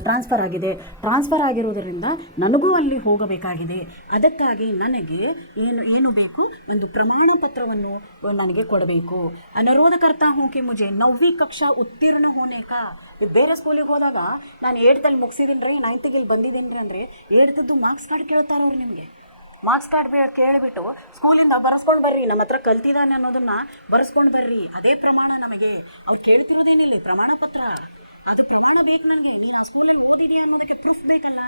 ಟ್ರಾನ್ಸ್ಫರ್ ಆಗಿದೆ. ಟ್ರಾನ್ಸ್ಫರ್ ಆಗಿರೋದರಿಂದ ನನಗೂ ಅಲ್ಲಿ ಹೋಗಬೇಕಾಗಿದೆ. ಅದಕ್ಕಾಗಿ ನನಗೆ ಏನು ಬೇಕು? ಒಂದು ಪ್ರಮಾಣ ಪತ್ರವನ್ನು ನನಗೆ ಕೊಡಬೇಕು. ಅನುರೋಧಕರ್ತಾ ಹೂँ कि मुझे 9वीं ಕಕ್ಷಾ ಉತ್ತೀರ್ಣ ಹೋನೆ ಕಾ. ಬೇರೆ ಸ್ಕೂಲಿಗೆ ಹೋದಾಗ ನಾನು 8th ಮುಗಿಸಿದ್ದೀನಿ ರೀ, 9th ಇಲ್ಲಿ ಬಂದಿದ್ದೀನಿ ರೀ ಅಂದರೆ 8th ಮಾರ್ಕ್ಸ್ ಕಾರ್ಡ್ ಕೇಳ್ತಾರೆ ಅವ್ರು. ನಿಮಗೆ ಮಾರ್ಕ್ಸ್ ಕಾರ್ಡ್ ಕೇಳಿಬಿಟ್ಟು ಸ್ಕೂಲಿಂದ ಬರೆಸ್ಕೊಂಡು ಬರ್ರಿ, ನಮ್ಮ ಹತ್ರ ಕಲ್ತಿದ್ದಾನೆ ಅನ್ನೋದನ್ನು ಬರೆಸ್ಕೊಂಡು ಬರ್ರಿ. ಅದೇ ಪ್ರಮಾಣ ನಮಗೆ. ಅವ್ರು ಕೇಳ್ತಿರೋದೇನಿಲ್ಲ, ಪ್ರಮಾಣ ಪತ್ರ. ಅದು ಪ್ರಮಾಣ ಬೇಕು ನನಗೆ. ನೀನು ಆ ಸ್ಕೂಲಲ್ಲಿ ಓದಿದೆಯಾ ಅನ್ನೋದಕ್ಕೆ ಪ್ರೂಫ್ ಬೇಕಲ್ಲ,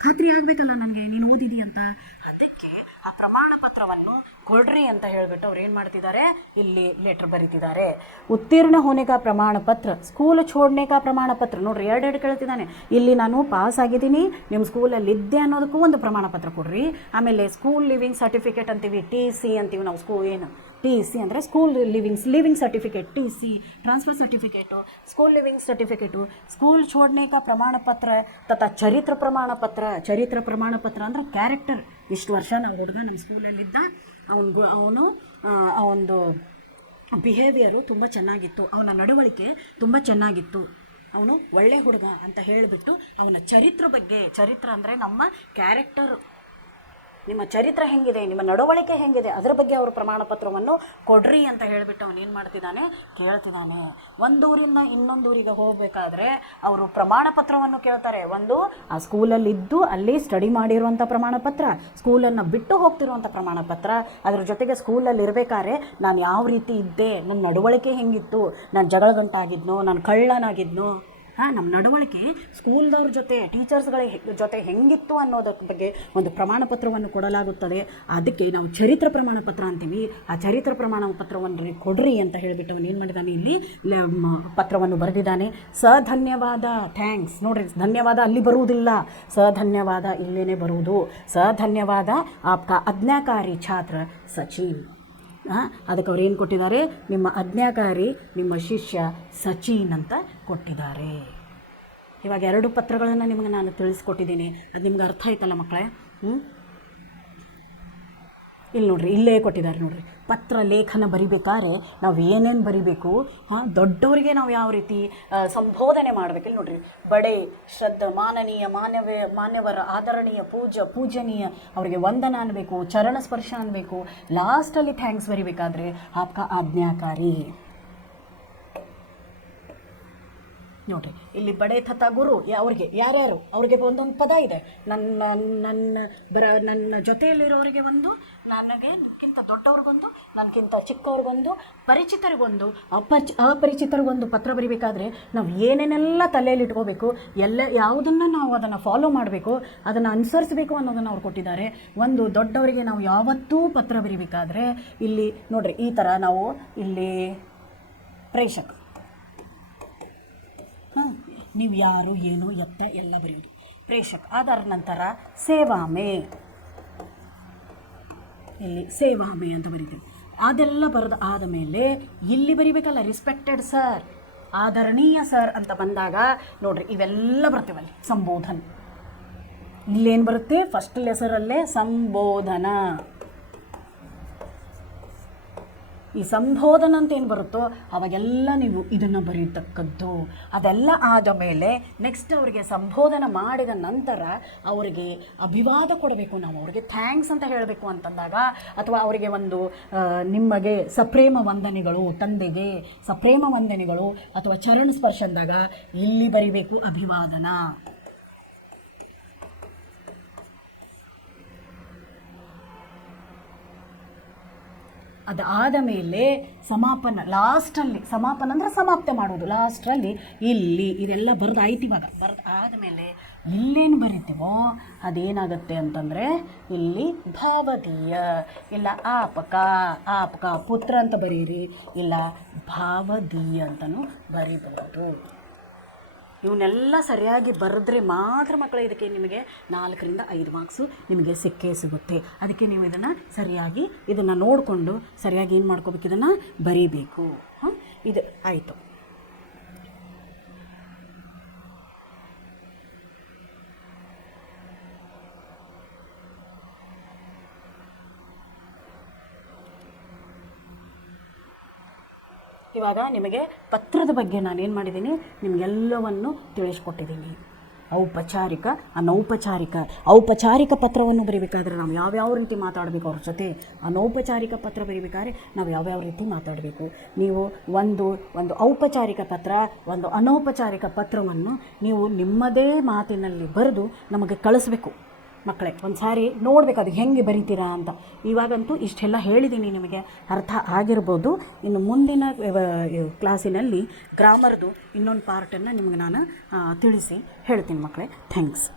ಖಾತ್ರಿ ಆಗಬೇಕಲ್ಲ ನನಗೆ ನೀನು ಓದಿದೀಯ ಅಂತ. ಅದಕ್ಕೆ ಆ ಪ್ರಮಾಣ ಪತ್ರವನ್ನು ಕೊಡ್ರಿ ಅಂತ ಹೇಳಿಬಿಟ್ಟು ಅವ್ರು ಏನು ಮಾಡ್ತಿದ್ದಾರೆ, ಇಲ್ಲಿ ಲೆಟ್ರ್ ಬರೀತಿದ್ದಾರೆ. ಉತ್ತೀರ್ಣ ಹೋನೆ ಕಾ ಪ್ರಮಾಣ ಪತ್ರ, ಸ್ಕೂಲ್ ಛೋಡ್ನೆ ಕಾ ಪ್ರಮಾಣ ಪತ್ರ. ನೋಡ್ರಿ, ಎರಡು ಕೇಳ್ತಿದ್ದಾನೆ. ಇಲ್ಲಿ ನಾನು ಪಾಸ್ ಆಗಿದ್ದೀನಿ, ನಿಮ್ಮ ಸ್ಕೂಲಲ್ಲಿ ಇದ್ದೆ ಅನ್ನೋದಕ್ಕೂ ಒಂದು ಪ್ರಮಾಣ ಪತ್ರ ಕೊಡ್ರಿ. ಆಮೇಲೆ ಸ್ಕೂಲ್ ಲಿವಿಂಗ್ ಸರ್ಟಿಫಿಕೇಟ್ ಅಂತೀವಿ, TC ಅಂತೀವಿ ನಾವು. ಏನು TC ಅಂದರೆ school leaving certificate, TC transfer certificate, school leaving certificate, school ಛೋಡ್ನೆ ಕಾ ಪ್ರಮಾಣ ಪತ್ರ ತಥಾ ಚರಿತ್ರ ಪ್ರಮಾಣ ಪತ್ರ. ಚರಿತ್ರ ಪ್ರಮಾಣ ಪತ್ರ ಅಂದರೆ ಕ್ಯಾರೆಕ್ಟರ್. ಇಷ್ಟು ವರ್ಷ ನಾವು ಹುಡುಗ ನಮ್ಮ ಸ್ಕೂಲಲ್ಲಿದ್ದ, ಅವನದು ಬಿಹೇವಿಯರು ತುಂಬ ಚೆನ್ನಾಗಿತ್ತು, ಅವನ ನಡವಳಿಕೆ ತುಂಬ ಚೆನ್ನಾಗಿತ್ತು, ಅವನು ಒಳ್ಳೆ ಹುಡುಗ ಅಂತ ಹೇಳಿಬಿಟ್ಟು ಅವನ ಚರಿತ್ರ ಬಗ್ಗೆ, ಚರಿತ್ರ ಅಂದರೆ ನಮ್ಮ ಕ್ಯಾರೆಕ್ಟರು, ನಿಮ್ಮ ಚರಿತ್ರ ಹೆಂಗಿದೆ, ನಿಮ್ಮ ನಡವಳಿಕೆ ಹೆಂಗಿದೆ, ಅದರ ಬಗ್ಗೆ ಅವರು ಪ್ರಮಾಣ ಪತ್ರವನ್ನು ಕೊಡ್ರಿ ಅಂತ ಹೇಳಿಬಿಟ್ಟು ಅವನು ಏನು ಮಾಡ್ತಿದ್ದಾನೆ, ಕೇಳ್ತಿದ್ದಾನೆ. ಒಂದೂರಿಂದ ಇನ್ನೊಂದೂರಿಗೆ ಹೋಗಬೇಕಾದ್ರೆ ಅವರು ಪ್ರಮಾಣ ಪತ್ರವನ್ನು ಕೇಳ್ತಾರೆ. ಒಂದು ಆ ಸ್ಕೂಲಲ್ಲಿದ್ದು ಅಲ್ಲಿ ಸ್ಟಡಿ ಮಾಡಿರುವಂಥ ಪ್ರಮಾಣ ಪತ್ರ, ಸ್ಕೂಲನ್ನು ಬಿಟ್ಟು ಹೋಗ್ತಿರುವಂಥ ಪ್ರಮಾಣ ಪತ್ರ, ಅದ್ರ ಜೊತೆಗೆ ಸ್ಕೂಲಲ್ಲಿ ಇರಬೇಕಾದ್ರೆ ನಾನು ಯಾವ ರೀತಿ ಇದ್ದೆ, ನನ್ನ ನಡವಳಿಕೆ ಹೆಂಗಿತ್ತು, ನಾನು ಜಗಳ ಗಂಟಾಗಿದ್ನೋ, ನಾನು ಕಳ್ಳನಾಗಿದ್ನೋ, ನಮ್ಮ ನಡವಳಿಕೆ ಸ್ಕೂಲ್ದವ್ರ ಜೊತೆ, ಟೀಚರ್ಸ್ಗಳ ಜೊತೆ ಹೆಂಗಿತ್ತು ಅನ್ನೋದರ ಬಗ್ಗೆ ಒಂದು ಪ್ರಮಾಣ ಪತ್ರವನ್ನು ಕೊಡಲಾಗುತ್ತದೆ. ಅದಕ್ಕೆ ನಾವು ಚರಿತ್ರ ಪ್ರಮಾಣ ಪತ್ರ ಅಂತೀವಿ. ಆ ಚರಿತ್ರ ಪ್ರಮಾಣ ಪತ್ರವನ್ನು ಕೊಡ್ರಿ ಅಂತ ಹೇಳಿಬಿಟ್ಟು ಅವನು ಏನು ಮಾಡಿದ್ದಾನೆ, ಇಲ್ಲಿ ಪತ್ರವನ್ನು ಬರೆದಿದ್ದಾನೆ. ಧನ್ಯವಾದ, ಥ್ಯಾಂಕ್ಸ್. ನೋಡ್ರಿ, ಧನ್ಯವಾದ ಅಲ್ಲಿ ಬರುವುದಿಲ್ಲ, ಧನ್ಯವಾದ ಇಲ್ಲೇನೆ ಬರುವುದು. ಧನ್ಯವಾದ ಆಪ್ಕಾ ಆಜ್ಞಾಕಾರಿ ಛಾತ್ರ ಸಚಿನ್. ಅದಕ್ಕೆ ಅವ್ರು ಏನು ಕೊಟ್ಟಿದ್ದಾರೆ, ನಿಮ್ಮ ಆಜ್ಞಾಕಾರಿ ನಿಮ್ಮ ಶಿಷ್ಯ ಸಚಿನ್ ಅಂತ ಕೊಟ್ಟಿದ್ದಾರೆ. ಇವಾಗ 2 ಪತ್ರಗಳನ್ನು ನಿಮಗೆ ನಾನು ತಿಳಿಸ್ಕೊಟ್ಟಿದ್ದೀನಿ. ಅದು ನಿಮ್ಗೆ ಅರ್ಥ ಆಯ್ತಲ್ಲ ಮಕ್ಕಳೇ? ಇಲ್ಲಿ ನೋಡ್ರಿ, ಇಲ್ಲೇ ಕೊಟ್ಟಿದ್ದಾರೆ ನೋಡ್ರಿ. ಪತ್ರ ಲೇಖನ ಬರಿಬೇಕಾದ್ರೆ ನಾವು ಏನೇನು ಬರಿಬೇಕು, ದೊಡ್ಡವರಿಗೆ ನಾವು ಯಾವ ರೀತಿ ಸಂಬೋಧನೆ ಮಾಡಬೇಕು. ಇಲ್ಲಿ ನೋಡ್ರಿ, ಬಡೆ ಶ್ರದ್ಧ ಮಾನನೀಯ ಮಾನ್ಯವರ ಆದರಣೀಯ ಪೂಜನೀಯ, ಅವರಿಗೆ ವಂದನ ಅನ್ಬೇಕು, ಚರಣ ಸ್ಪರ್ಶ ಅನ್ಬೇಕು. ಲಾಸ್ಟಲ್ಲಿ ಥ್ಯಾಂಕ್ಸ್ ಬರಿಬೇಕಾದ್ರೆ ಆಪ್ಕಾ ಆಜ್ಞಾಕಾರಿ. ನೋಡ್ರಿ, ಇಲ್ಲಿ ಬಡೆ ತಥ ಗುರು ಅವ್ರಿಗೆ ಯಾರ್ಯಾರು ಅವ್ರಿಗೆ ಒಂದೊಂದು ಪದ ಇದೆ. ನನ್ನ ಜೊತೆಯಲ್ಲಿರೋರಿಗೆ ಒಂದು, ನನಗಿಂತ ದೊಡ್ಡವ್ರಿಗೊಂದು, ನನಗಿಂತ ಚಿಕ್ಕವ್ರಿಗೊಂದು, ಪರಿಚಿತರಿಗೊಂದು, ಅಪರಿಚಿತರಿಗೊಂದು ಪತ್ರ ಬರಿಬೇಕಾದ್ರೆ ನಾವು ಏನೇನೆಲ್ಲ ತಲೆಯಲ್ಲಿ ಇಟ್ಕೋಬೇಕು, ಯಾವುದನ್ನು ನಾವು ಅದನ್ನು ಫಾಲೋ ಮಾಡಬೇಕು, ಅದನ್ನು ಅನುಸರಿಸಬೇಕು ಅನ್ನೋದನ್ನು ಅವ್ರು ಕೊಟ್ಟಿದ್ದಾರೆ. ಒಂದು ದೊಡ್ಡವರಿಗೆ ನಾವು ಯಾವತ್ತೂ ಪತ್ರ ಬರಿಬೇಕಾದ್ರೆ ಇಲ್ಲಿ ನೋಡ್ರಿ, ಈ ಥರ ನಾವು ಇಲ್ಲಿ ಪ್ರೇಷಕ, ನೀವು ಯಾರು ಏನು ಎತ್ತ ಎಲ್ಲ ಬರೆಯೋದು ಪ್ರೇಷಕ. ಅದರ ನಂತರ ಸೇವಾಮೆ, ಇಲ್ಲಿ ಸೇವಾಮೆ ಅಂತ ಬರೀತೀವಿ. ಅದೆಲ್ಲ ಬರೆದು ಆದಮೇಲೆ ಇಲ್ಲಿ ಬರಿಬೇಕಲ್ಲ, ರೆಸ್ಪೆಕ್ಟೆಡ್ ಸರ್, ಆದರಣೀಯ ಸರ್ ಅಂತ ಬಂದಾಗ ನೋಡ್ರಿ ಇವೆಲ್ಲ ಬರ್ತೀವಲ್ಲಿ. ಸಂಬೋಧನ ಇಲ್ಲೇನು ಬರುತ್ತೆ, ಫಸ್ಟ್ ಹೆಸರಲ್ಲೇ ಸಂಬೋಧನಾ. ಈ ಸಂಬೋಧನ ಅಂತ ಏನು ಬರುತ್ತೋ ಅವಾಗೆಲ್ಲ ನೀವು ಇದನ್ನು ಬರೀತಕ್ಕದ್ದು. ಅದೆಲ್ಲ ಆದ ಮೇಲೆ ನೆಕ್ಸ್ಟ್ ಅವರಿಗೆ ಸಂಬೋಧನ ಮಾಡಿದ ನಂತರ ಅವರಿಗೆ ಅಭಿವಾದ ಕೊಡಬೇಕು. ನಾವು ಅವರಿಗೆ ಥ್ಯಾಂಕ್ಸ್ ಅಂತ ಹೇಳಬೇಕು ಅಂತಂದಾಗ, ಅಥವಾ ಅವರಿಗೆ ಒಂದು ನಿಮಗೆ ಸಪ್ರೇಮ ವಂದನೆಗಳು, ತಂದೆಗೆ ಸಪ್ರೇಮ ವಂದನೆಗಳು ಅಥವಾ ಚರಣ ಸ್ಪರ್ಶ ಅಂದಾಗ ಇಲ್ಲಿ ಬರಿಬೇಕು ಅಭಿವಾದನ. ಅದಾದ ಮೇಲೆ ಸಮಾಪನ, ಲಾಸ್ಟಲ್ಲಿ ಸಮಾಪನ ಅಂದರೆ ಸಮಾಪ್ತಿ ಮಾಡೋದು. ಲಾಸ್ಟ್ರಲ್ಲಿ ಇಲ್ಲಿ ಇದೆಲ್ಲ ಬರೆದಾಯ್ತು. ಇವಾಗ ಬರೆದು ಆದಮೇಲೆ ಇಲ್ಲೇನು ಬರಿತೀವೋ ಅದೇನಾಗುತ್ತೆ ಅಂತಂದರೆ ಇಲ್ಲಿ ಭಾವದೀಯ, ಇಲ್ಲ ಆಪಕ ಪುತ್ರ ಅಂತ ಬರೀರಿ, ಇಲ್ಲ ಭಾವದೀಯ ಅಂತಲೂ ಬರೀಬಹುದು. ಇವನ್ನೆಲ್ಲ ಸರಿಯಾಗಿ ಬರೆದ್ರೆ ಮಾತ್ರ ಮಕ್ಕಳು ಇದಕ್ಕೆ ನಿಮಗೆ 4ರಿಂದ 5 ಮಾರ್ಕ್ಸು ನಿಮಗೆ ಸಿಗುತ್ತೆ. ಅದಕ್ಕೆ ನೀವು ಇದನ್ನು ಸರಿಯಾಗಿ ಇದನ್ನು ನೋಡಿಕೊಂಡು ಸರಿಯಾಗಿ ಏನು ಮಾಡ್ಕೋಬೇಕು, ಇದನ್ನು ಬರೀಬೇಕು. ಇದು ಆಯಿತು. ಇವಾಗ ನಿಮಗೆ ಪತ್ರದ ಬಗ್ಗೆ ನಾನೇನು ಮಾಡಿದ್ದೀನಿ, ನಿಮಗೆಲ್ಲವನ್ನು ತಿಳಿಸ್ಕೊಟ್ಟಿದ್ದೀನಿ. ಔಪಚಾರಿಕ, ಔಪಚಾರಿಕ ಪತ್ರವನ್ನು ಬರೀಬೇಕಾದ್ರೆ ನಾವು ಯಾವ್ಯಾವ ರೀತಿ ಮಾತಾಡಬೇಕು ಅವ್ರ ಜೊತೆ, ಅನೌಪಚಾರಿಕ ಪತ್ರ ಬರೀಬೇಕಾದ್ರೆ ನಾವು ಯಾವ್ಯಾವ ರೀತಿ ಮಾತಾಡಬೇಕು. ನೀವು ಒಂದು ಔಪಚಾರಿಕ ಪತ್ರ, ಒಂದು ಅನೌಪಚಾರಿಕ ಪತ್ರವನ್ನು ನೀವು ನಿಮ್ಮದೇ ಮಾತಿನಲ್ಲಿ ಬರೆದು ನಮಗೆ ಕಳಿಸ್ಬೇಕು. ಮಕ್ಕಳೇ ಒಂದು ಸಾರಿ ನೋಡಬೇಕು ಅದು ಹೆಂಗೆ ಬರಿತೀರಾ ಅಂತ. ಇವಾಗಂತೂ ಇಷ್ಟೆಲ್ಲ ಹೇಳಿದ್ದೀನಿ, ನಿಮಗೆ ಅರ್ಥ ಆಗಿರ್ಬೋದು. ಇನ್ನು ಮುಂದಿನ ಕ್ಲಾಸಿನಲ್ಲಿ ಗ್ರಾಮರ್ದು ಇನ್ನೊಂದು ಪಾರ್ಟನ್ನು ನಿಮಗೆ ನಾನು ತಿಳಿಸಿ ಹೇಳ್ತೀನಿ ಮಕ್ಕಳೇ. ಥ್ಯಾಂಕ್ಸ್.